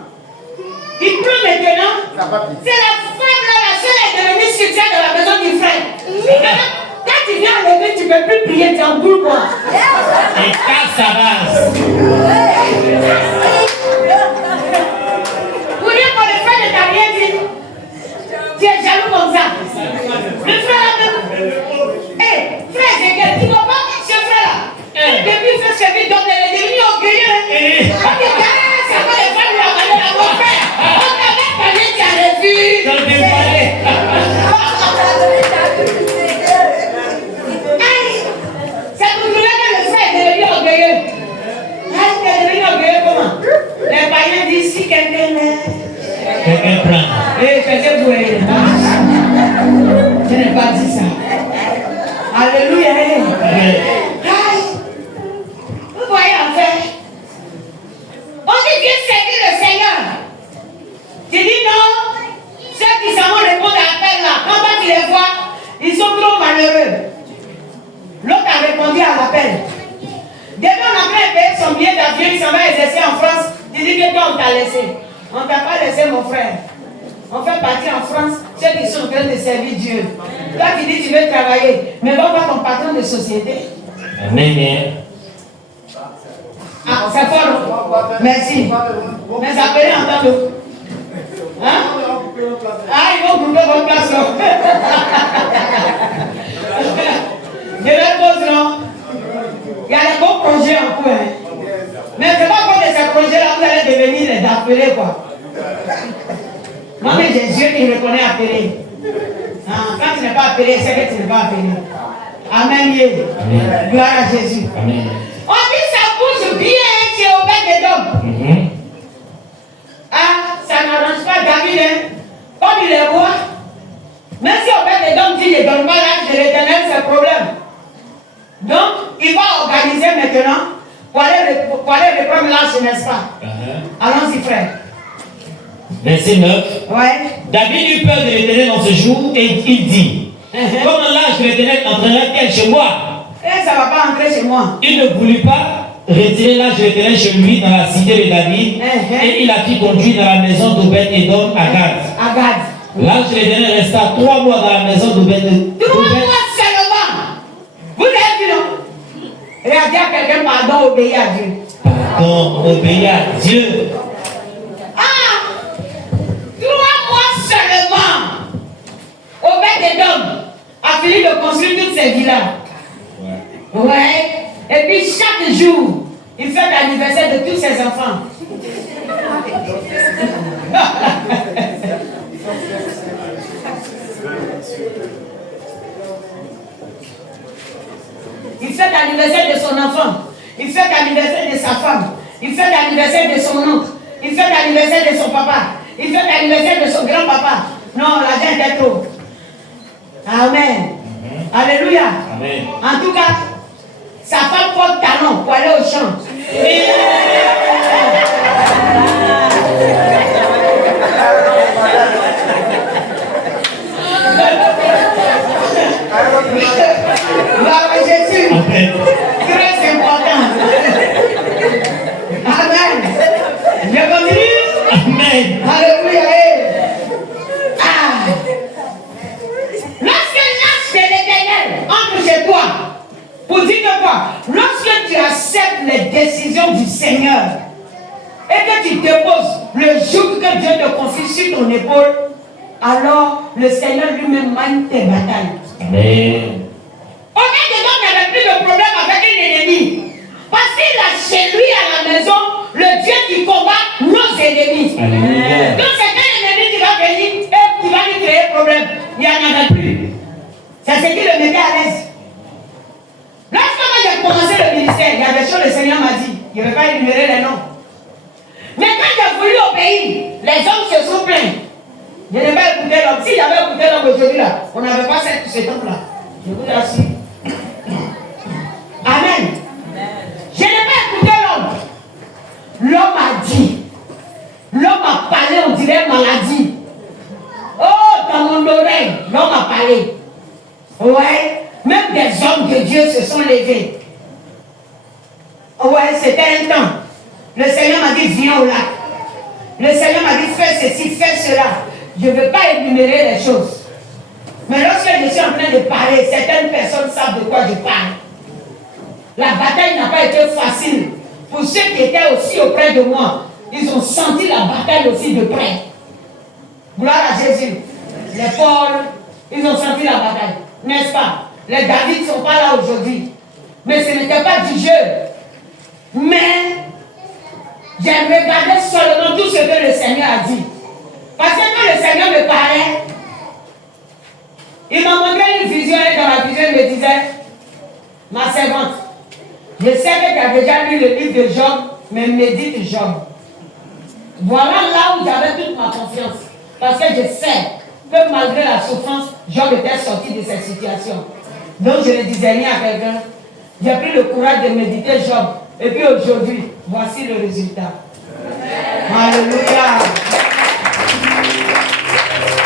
Il prend maintenant. C'est la femme là, la seule est devenue succès dans la maison du frère. Quand tu viens enlever, tu ne peux plus prier, tu es en boule quoi. Et quand ça va. Pour dire que le frère ne t'a rien dit. Tu es jaloux comme ça. Le frère là même. Hé, frère, c'est quel? Tu ne vas pas ce frère là. Depuis il fait ce qu'il donne, il est devenu orgueilleux. Ça va les faire lui avaler à mon frère. On t'avait parlé, tu as revu. C'est pour dire que le frère est devenu orgueilleux. Il est devenu orgueilleux comment? Les païens disent si quelqu'un est. Quelqu'un prend. Et quelqu'un pourrait. Je n'ai pas dit ça. Alléluia. Vous voyez en fait. On dit viens servir le Seigneur. Tu dis non. Ceux qui s'en vont répondre à l'appel là, quand tu les vois, ils sont trop malheureux. L'autre a répondu à l'appel. Depuis on a fait payer son billet d'avion, il s'en va exercer en France. Tu dis que toi on t'a laissé. On ne t'a pas laissé mon frère. On fait partir en France ceux qui sont en train de servir Dieu. Toi tu dis tu veux travailler, mais va voir ton patron de société. Amen. Ah, c'est fort. Merci. Mais appelez en tant que. Hein? Ah, ils vont couper votre place. Je vais poser, non? Il y a des beaux projets en cours. Mais ce n'est pas comme de ces projets-là venir les appeler quoi. Moi, mais j'ai Dieu qui me reconnaît appelé. Quand tu n'es pas appelé, c'est que tu n'es pas appelé. Amen. Gloire à Jésus. Amen. On dit ça bouge bien chez Obed-Edom. Ah, ça n'arrange pas David. Comme il est roi, même si Obed-Edom dit ne donne pas l'âge de l'Éternel, c'est problème. Donc, il va organiser maintenant pour aller reprendre l'âge, n'est-ce pas? Allons-y, frère. Verset 9. Ouais. David eut peur de l'Éternel dans ce jour et il dit, comment l'âge de l'Éternel entrera-t-elle chez moi? Et ça ne va pas entrer chez moi. Il ne voulut pas retirer l'âge de l'Éternel chez lui dans la cité de David et il a fait conduire dans la maison d'Obed-Edom à Gad. L'âge de l'Éternel resta 3 mois dans la maison d'Obed-Edom. 3 mois seulement. Vous avez vu, non? Regardez à quelqu'un, pardon, obéir à Dieu. Pardon, obéir à Dieu. 3 mois seulement. Obed-Edom a fini de construire toutes ces villas. Ouais. Et puis chaque jour, il fait l'anniversaire de tous ses enfants. Il fait l'anniversaire de son enfant. Il fait l'anniversaire de sa femme. Il fait l'anniversaire de son oncle. Il fait l'anniversaire de son papa. Il fait l'anniversaire de son grand-papa. Non, l'argent est trop. Amen. Alléluia. Amen. En tout cas, sa femme porte talon pour aller au champ. Jésus. Amen. Très important. Amen. Je continue. Amen. Alléluia. Lorsque l'âge de l'Éternel entre chez toi, pour dire que quoi? Lorsque tu acceptes les décisions du Seigneur et que tu déposes le joug que Dieu te confie sur ton épaule, alors le Seigneur lui-même mène tes batailles. Amen. Obed-Edom n'avait plus de problème avec un ennemi. Parce qu'il a chez lui à la maison le Dieu qui combat nos ennemis. Alléluia. Donc c'est un ennemi qui va venir et qui va lui créer problème. Il n'y en avait plus. C'est ce qui le mettait à l'aise. Lorsque moi j'ai commencé le ministère, il y a des choses que le Seigneur m'a dit. Il ne veut pas énumérer les noms. Mais quand j'ai voulu obéir, les hommes se sont plaints. Je n'ai pas écouté l'homme. Si j'avais écouté l'homme aujourd'hui là, on n'avait pas ce temps-là. Je vous assure. Amen. Je n'ai pas écouté l'homme. L'homme a dit. L'homme a parlé, on dirait maladie. Oh, dans mon oreille, l'homme a parlé. Ouais, même des hommes de Dieu se sont levés. Ouais, c'était un temps. Le Seigneur m'a dit, viens au lac. Le Seigneur m'a dit, fais ceci, fais cela. Je ne veux pas énumérer les choses. Mais lorsque je suis en train de parler, certaines personnes savent de quoi je parle. La bataille n'a pas été facile. Pour ceux qui étaient aussi auprès de moi, ils ont senti la bataille aussi de près. Gloire à Jésus. Les Paul, ils ont senti la bataille. N'est-ce pas? Les David ne sont pas là aujourd'hui. Mais ce n'était pas du jeu. Mais j'ai regardé seulement tout ce que le Seigneur a dit. Parce que quand le Seigneur me parlait, il m'a montré une vision et dans la vision, il me disait, ma servante, je sais que tu as déjà lu le livre de Job, mais médite Job. Voilà là où j'avais toute ma confiance. Parce que je sais que malgré la souffrance, Job était sorti de cette situation. Donc je ne disais rien à quelqu'un. J'ai pris le courage de méditer Job. Et puis aujourd'hui, voici le résultat. Alléluia.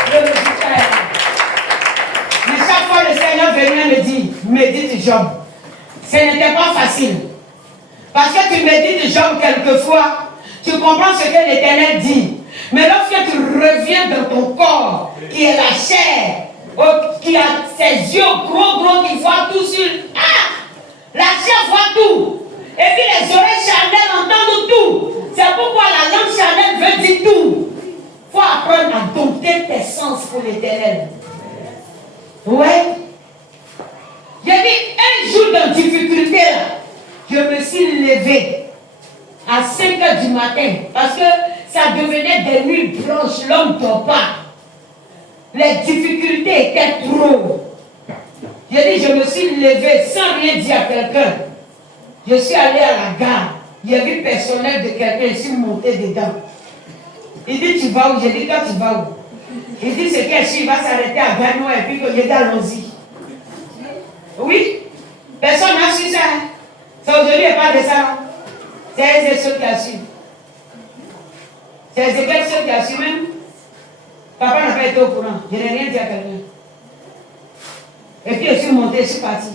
Le résultat est là. Mais chaque fois le Seigneur venait me dire, médite Job. Ce n'était pas facile. Parce que tu médites Job quelquefois, tu comprends ce que l'Éternel dit. Mais lorsque tu reviens dans ton corps, qui est la chair, qui a ses yeux gros, qui voit tout sur... Ah! La chair voit tout. Et puis les oreilles charnelles entendent tout. C'est pourquoi la langue charnelle veut dire tout. Il faut apprendre à dompter tes sens pour l'Éternel. Ouais. J'ai dit, un jour de difficulté là, je me suis levé à 5 h du matin matin. Parce que ça devenait des nuits blanches. L'homme ne dort pas. Les difficultés étaient trop. J'ai dit, je me suis levé sans rien dire à quelqu'un. Je suis allé à la gare. Il y a vu le personnel de quelqu'un, je suis monté dedans. Il dit, tu vas où? J'ai dit, toi, tu vas où? Il dit, c'est qu'elle va s'arrêter à Gano et puis que j'ai dit, allons-y. Oui, personne n'a su ça. Ça aujourd'hui n'est pas de ça. C'est ceux qui a su. C'est ceux qui a su même. Papa n'a pas été au courant. Je n'ai rien dit à quelqu'un. Et puis je suis monté, je suis parti.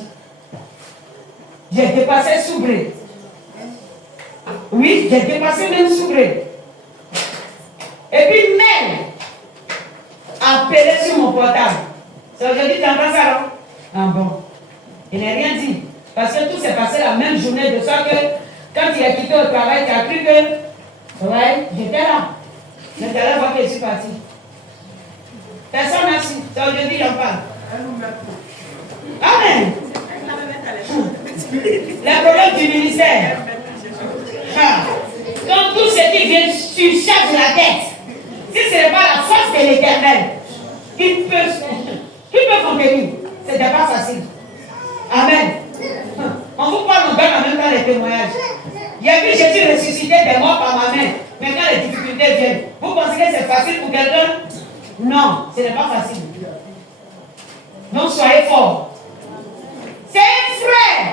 J'ai dépassé Soubré. Oui, j'ai dépassé même Soubré. Et puis Mel a appelé sur mon portable. C'est aujourd'hui, tu entends ça, non? Ah bon. Il n'a rien dit. Parce que tout s'est passé la même journée de ça que quand il a quitté le travail, tu as cru que ouais, j'étais là. J'étais là voir que je suis parti. Personne n'a su. C'est aujourd'hui, j'en parle. Amen. Les problèmes du ministère. Donc tout ce qui vient surcharge la tête. Si ce n'est pas la force de l'Éternel qui peut contenir, ce n'est pas facile. Amen. On vous parle, on donne en même temps les témoignages. Il y a vu Jésus ressuscité des morts par ma main. Mais quand les difficultés viennent, vous pensez que c'est facile pour quelqu'un? Non, ce n'est pas facile. Donc soyez forts. C'est un frère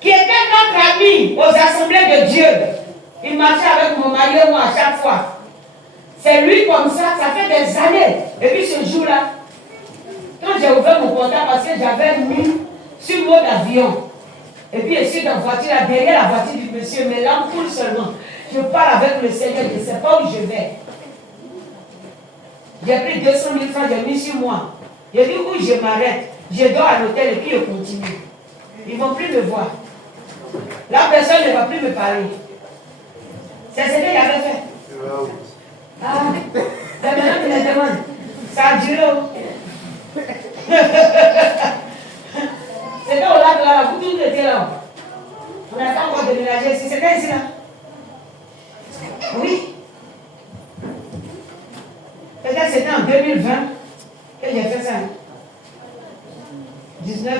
qui était notre ami aux assemblées de Dieu. Il marchait avec mon mari et moi à chaque fois. C'est lui comme ça fait des années. Et puis ce jour-là, quand j'ai ouvert mon portable parce que j'avais mis sur mode avion. Et puis je suis dans la voiture, derrière la voiture du monsieur, mais l'ampoule seulement. Je parle avec le Seigneur, je ne sais pas où je vais. J'ai pris 200 000 francs, j'ai mis sur moi. J'ai dit où je m'arrête. Je dors à l'hôtel et puis je continue. Ils ne vont plus me voir. La personne ne va plus me parler. C'est ce qu'il avait fait. Ah, c'est maintenant qu'il me demande. Ça a duré. C'était au lac là, vous tous étiez là. On n'a pas encore déménagé ici. C'était ici là. Oui. Peut-être c'était en 2020 que j'ai fait ça. 19-20.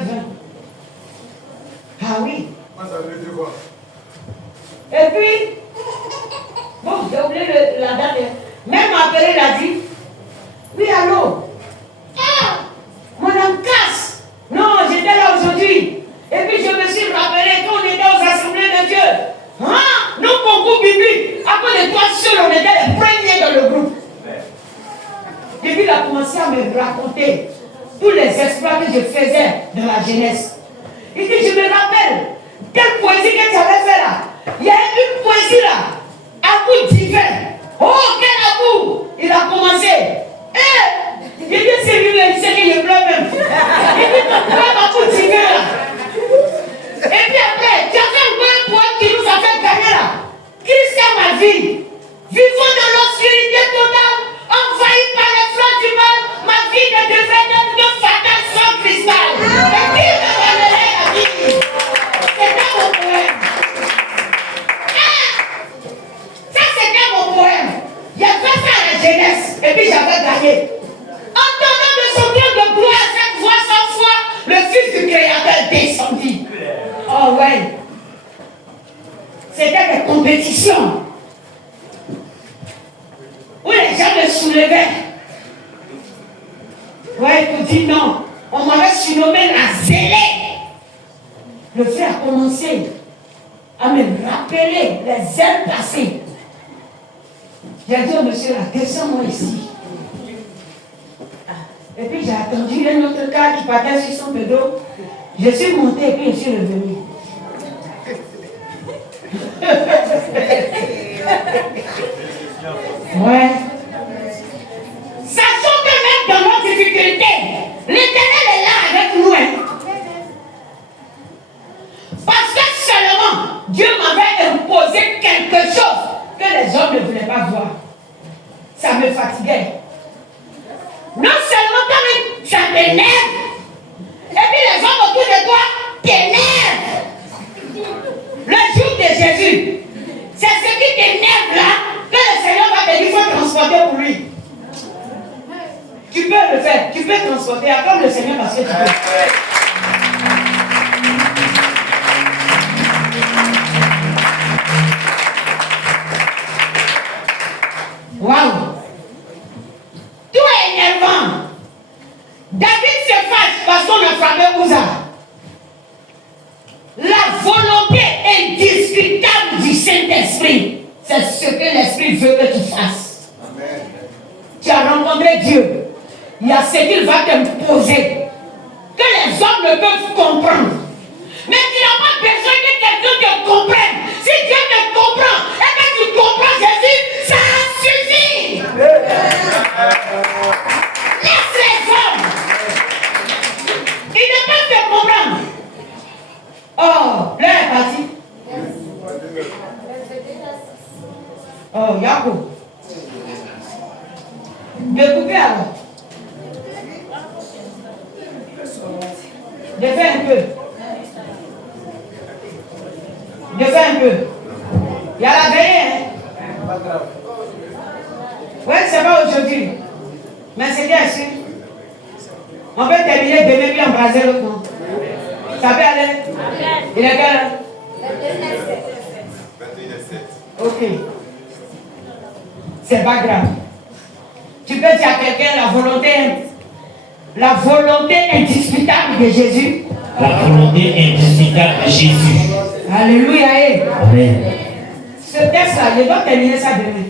Ah oui. Et puis, bon, j'ai oublié la date. Même appelé, il a dit, oui, allô. Ah, mon âme casse. Non, j'étais là aujourd'hui. Et puis je me suis rappelé qu'on était aux assemblées de Dieu. Ah, nos concours bibliques. Après les 3 seuls, on était les premiers dans le groupe. Et puis il a commencé à me raconter tous les exploits que je faisais dans la jeunesse. Il dit, je me rappelle, quelle poésie que tu avais fait là. Il y a une poésie là, à bout divin. Oh, quel amour. Il a commencé. Il dit, c'est lui, il sait qu'il pleure même. Il dit, pourquoi à bout divin là. Et puis après, tu as fait un poème qui nous a fait gagner là. Christ est ma vie. Vivons dans l'obscurité totale, envahi par les flammes du mal. Ma vie ne devrait être que fatale sans cristal. Et qui me donnerait la vie? C'était mon poème. Ça c'était mon poème. Il y a fait ça à la jeunesse. Et puis j'avais gagné. Entendant de son trône de gloire cette voix sans foi, le Fils du Créateur descendit. Oh ouais. C'était des compétitions où les gens me soulevaient. Ouais, il dit non. On m'avait surnommé la zélée. Le frère a commencé à me rappeler les ailes passées. J'ai dit au monsieur là, descends-moi ici. Et puis j'ai attendu un autre cas qui partait sur son pédo. Je suis monté et puis je suis revenu. Ouais. Sachant que même dans nos difficultés, l'Éternel est là avec nous. Parce que seulement Dieu m'avait imposé quelque chose que les hommes ne voulaient pas voir. Ça me fatiguait. Non seulement quand ça t'énerve, et puis les hommes autour de toi t'énervent. Le jour de Jésus, c'est ce qui t'énerve peux transporter, acclame le Seigneur parce que tu peux. Waouh! Tout est énervant. David se fâche parce qu'on a frappé Uza. La volonté indiscutable du Saint-Esprit, c'est ce que l'Esprit veut que tu fasses. Amen. Tu as rencontré Dieu. Il y a ce qu'il va t'imposer, que les hommes ne peuvent comprendre. Mais tu n'as pas besoin que quelqu'un te comprenne. Si Dieu te comprend et que tu comprends Jésus, ça suffit. Laisse les hommes. Ils ne peuvent te comprendre. Oh, l'heure est partie. Oh, Yacoub. Découpez alors. Défais un peu. Défais un peu. Il y a la veille, hein? Oui, c'est pas aujourd'hui. Mais c'est bien sûr. On peut terminer demain puis embrasser l'autre, non? Ça peut aller? Il est quelle heure? 21h07. Ok. C'est pas grave. Tu peux dire à quelqu'un la volonté indiscutable de Jésus. La volonté indiscutable de Jésus. Alléluia. Amen. Ce texte-là, je dois terminer ça demain.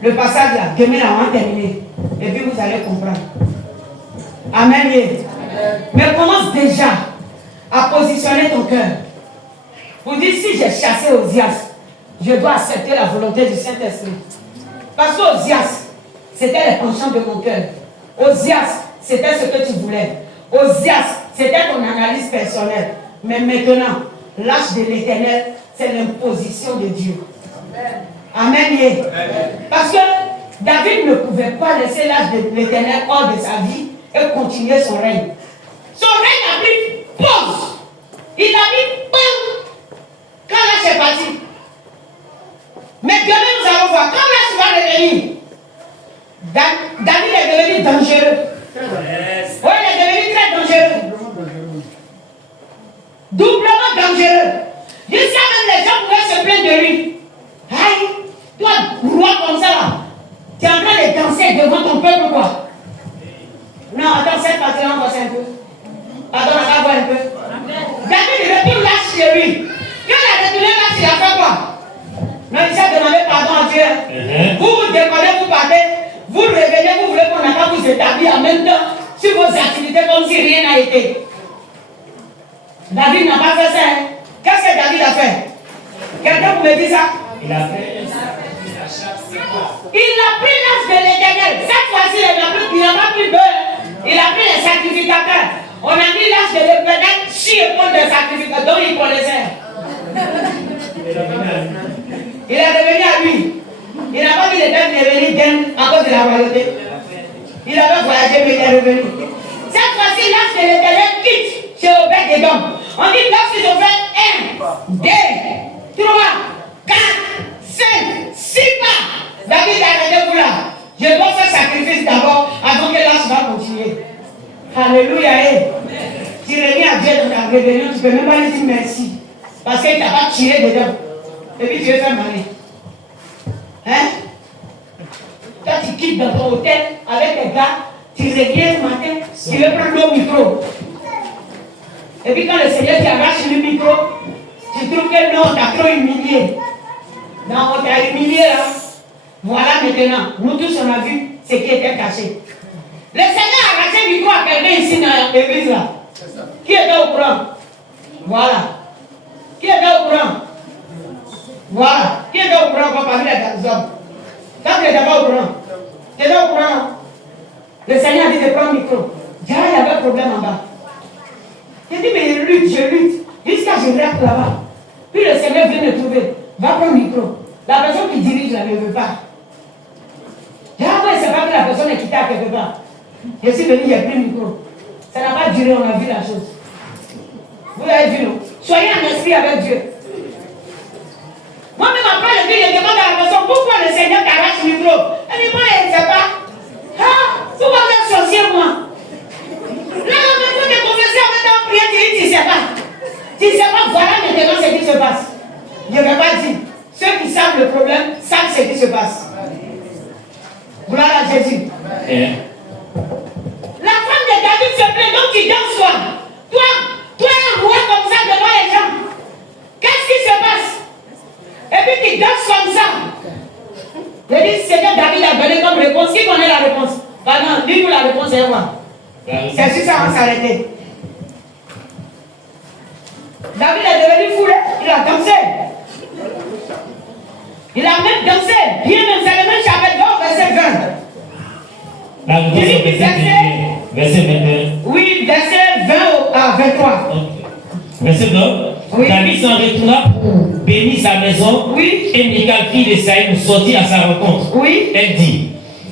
Le passage là, demain là, on va terminer. Et puis vous allez comprendre. Amen. Mais commence déjà à positionner ton cœur. Pour dire, si j'ai chassé Osias, je dois accepter la volonté du Saint-Esprit. Parce qu'Osias, c'était les penchants de mon cœur. Osias, c'était ce que tu voulais. Osias, c'était ton analyse personnelle. Mais maintenant, l'âge de l'Éternel, c'est l'imposition de Dieu. Amen. Parce que David ne pouvait pas laisser l'âge de l'Éternel hors de sa vie et continuer son règne. Son règne a pris pause. Il a mis pause quand l'âge est parti. Mais demain, nous allons voir. Quand l'âge va revenir, David est devenu dangereux. Oui, il est devenu très dangereux. Doublement dangereux. Jusqu'à même les gens pouvaient se plaindre de lui. Aïe, toi, roi comme ça là, tu es en train de danser devant ton peuple quoi. Non, attends, cette partie-là, on va passer un peu. Pardon, on va voir un peu. David retourne l'âge chez lui. Quand il a retourné l'âge, il a fait quoi? Non, il s'est demandé pardon à Dieu. Vous vous déconnez, vous partez, vous revenez, vous voulez qu'on n'a pas vous établir en même temps sur vos activités comme si rien n'a été. David n'a pas fait ça. Hein? Qu'est-ce que David a fait? Quelqu'un vous me dit ça? Il a fait. Il a pris l'âge de l'Éternel. Cette fois-ci, il n'a pas pris peur. Il a pris les sacrificateurs. On a mis l'âge de l'Éternel sur l'épaule des sacrificateurs dont il connaissait. Il est revenu à lui. Il n'a pas dit les peuples est venu à cause de la royauté. Il avait voyagé, mais il est revenu. Cette fois-ci, l'âge de l'Éternel quitte chez Obed-Edom. On dit lorsqu'ils ont fait 1, 2, 3, 4, 5, 6 pas. David a arrêté vous là. Je dois faire sacrifice d'abord avant que l'âge va continuer. Alléluia. Tu reviens à Dieu dans ta rébellion, tu ne peux même pas lui dire merci. Parce qu'il ne t'a pas tiré dedans. Et puis tu veux faire malin. Hein? Toi tu quittes dans ton hôtel avec tes gars, tu reviens le matin, tu veux prendre le micro. Et puis quand le Seigneur t'arrache le micro, tu trouves que non, on t'a trop humilié. Non, on t'a humilié là. Voilà maintenant, nous tous on a vu ce qui était caché. Le Seigneur a arraché le micro à quelqu'un ici dans l'église là. Qui était au courant? Voilà. Qui était au courant? Voilà. Qui était au courant quand parmi les hommes? Quand tu n'étais pas au courant, tu étais au courant. Le Seigneur a dit de prendre le micro. Déjà, il y avait un problème en bas. J'ai dit, mais je lutte. Jusqu'à je reste là-bas. Puis le Seigneur vient me trouver. Va prendre le micro. La personne qui dirige là ne veut pas. J'ai dit, c'est pas que la personne est quittée à quelque part. Je suis venu, j'ai pris le micro. Ça n'a pas duré, on a vu la chose. Vous avez vu, non? Soyez en esprit avec Dieu. Moi-même, après le vie, je demande à la personne pourquoi le Seigneur t'arrache le micro. Elle dit, moi, elle ne sait pas. Ah, pourquoi vous êtes sorcier? Tu ne sais pas, voilà maintenant ce qui se passe. Je ne vais pas dire. Ceux qui savent le problème savent ce qui se passe. Gloire à Jésus. La femme de David se plaît, donc tu danses toi. Toi, un roi comme ça devant les gens. Qu'est-ce qui se passe? Et puis tu danses comme ça. Je dis, Seigneur David a donné comme réponse. Qui connaît la réponse? Pardon, dis-nous la réponse et moi. C'est sûr, ça va s'arrêter. David est devenu fou, il a dansé. Il a même dansé. Bien même, c'est le même chapitre, verset 20. La verset 22. Oui, verset 20 à 23. Okay. Verset 2. Oui. David s'en retourna pour bénir sa maison. Oui. Et Michal, fille de Saïd, sortit à sa rencontre. Oui. Elle dit,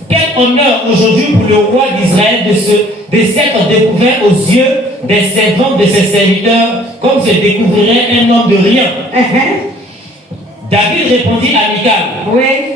quel honneur aujourd'hui pour le roi d'Israël de s'être découvert aux yeux des servantes de ses serviteurs, comme se découvrirait un homme de rien. David répondit à Michal, oui.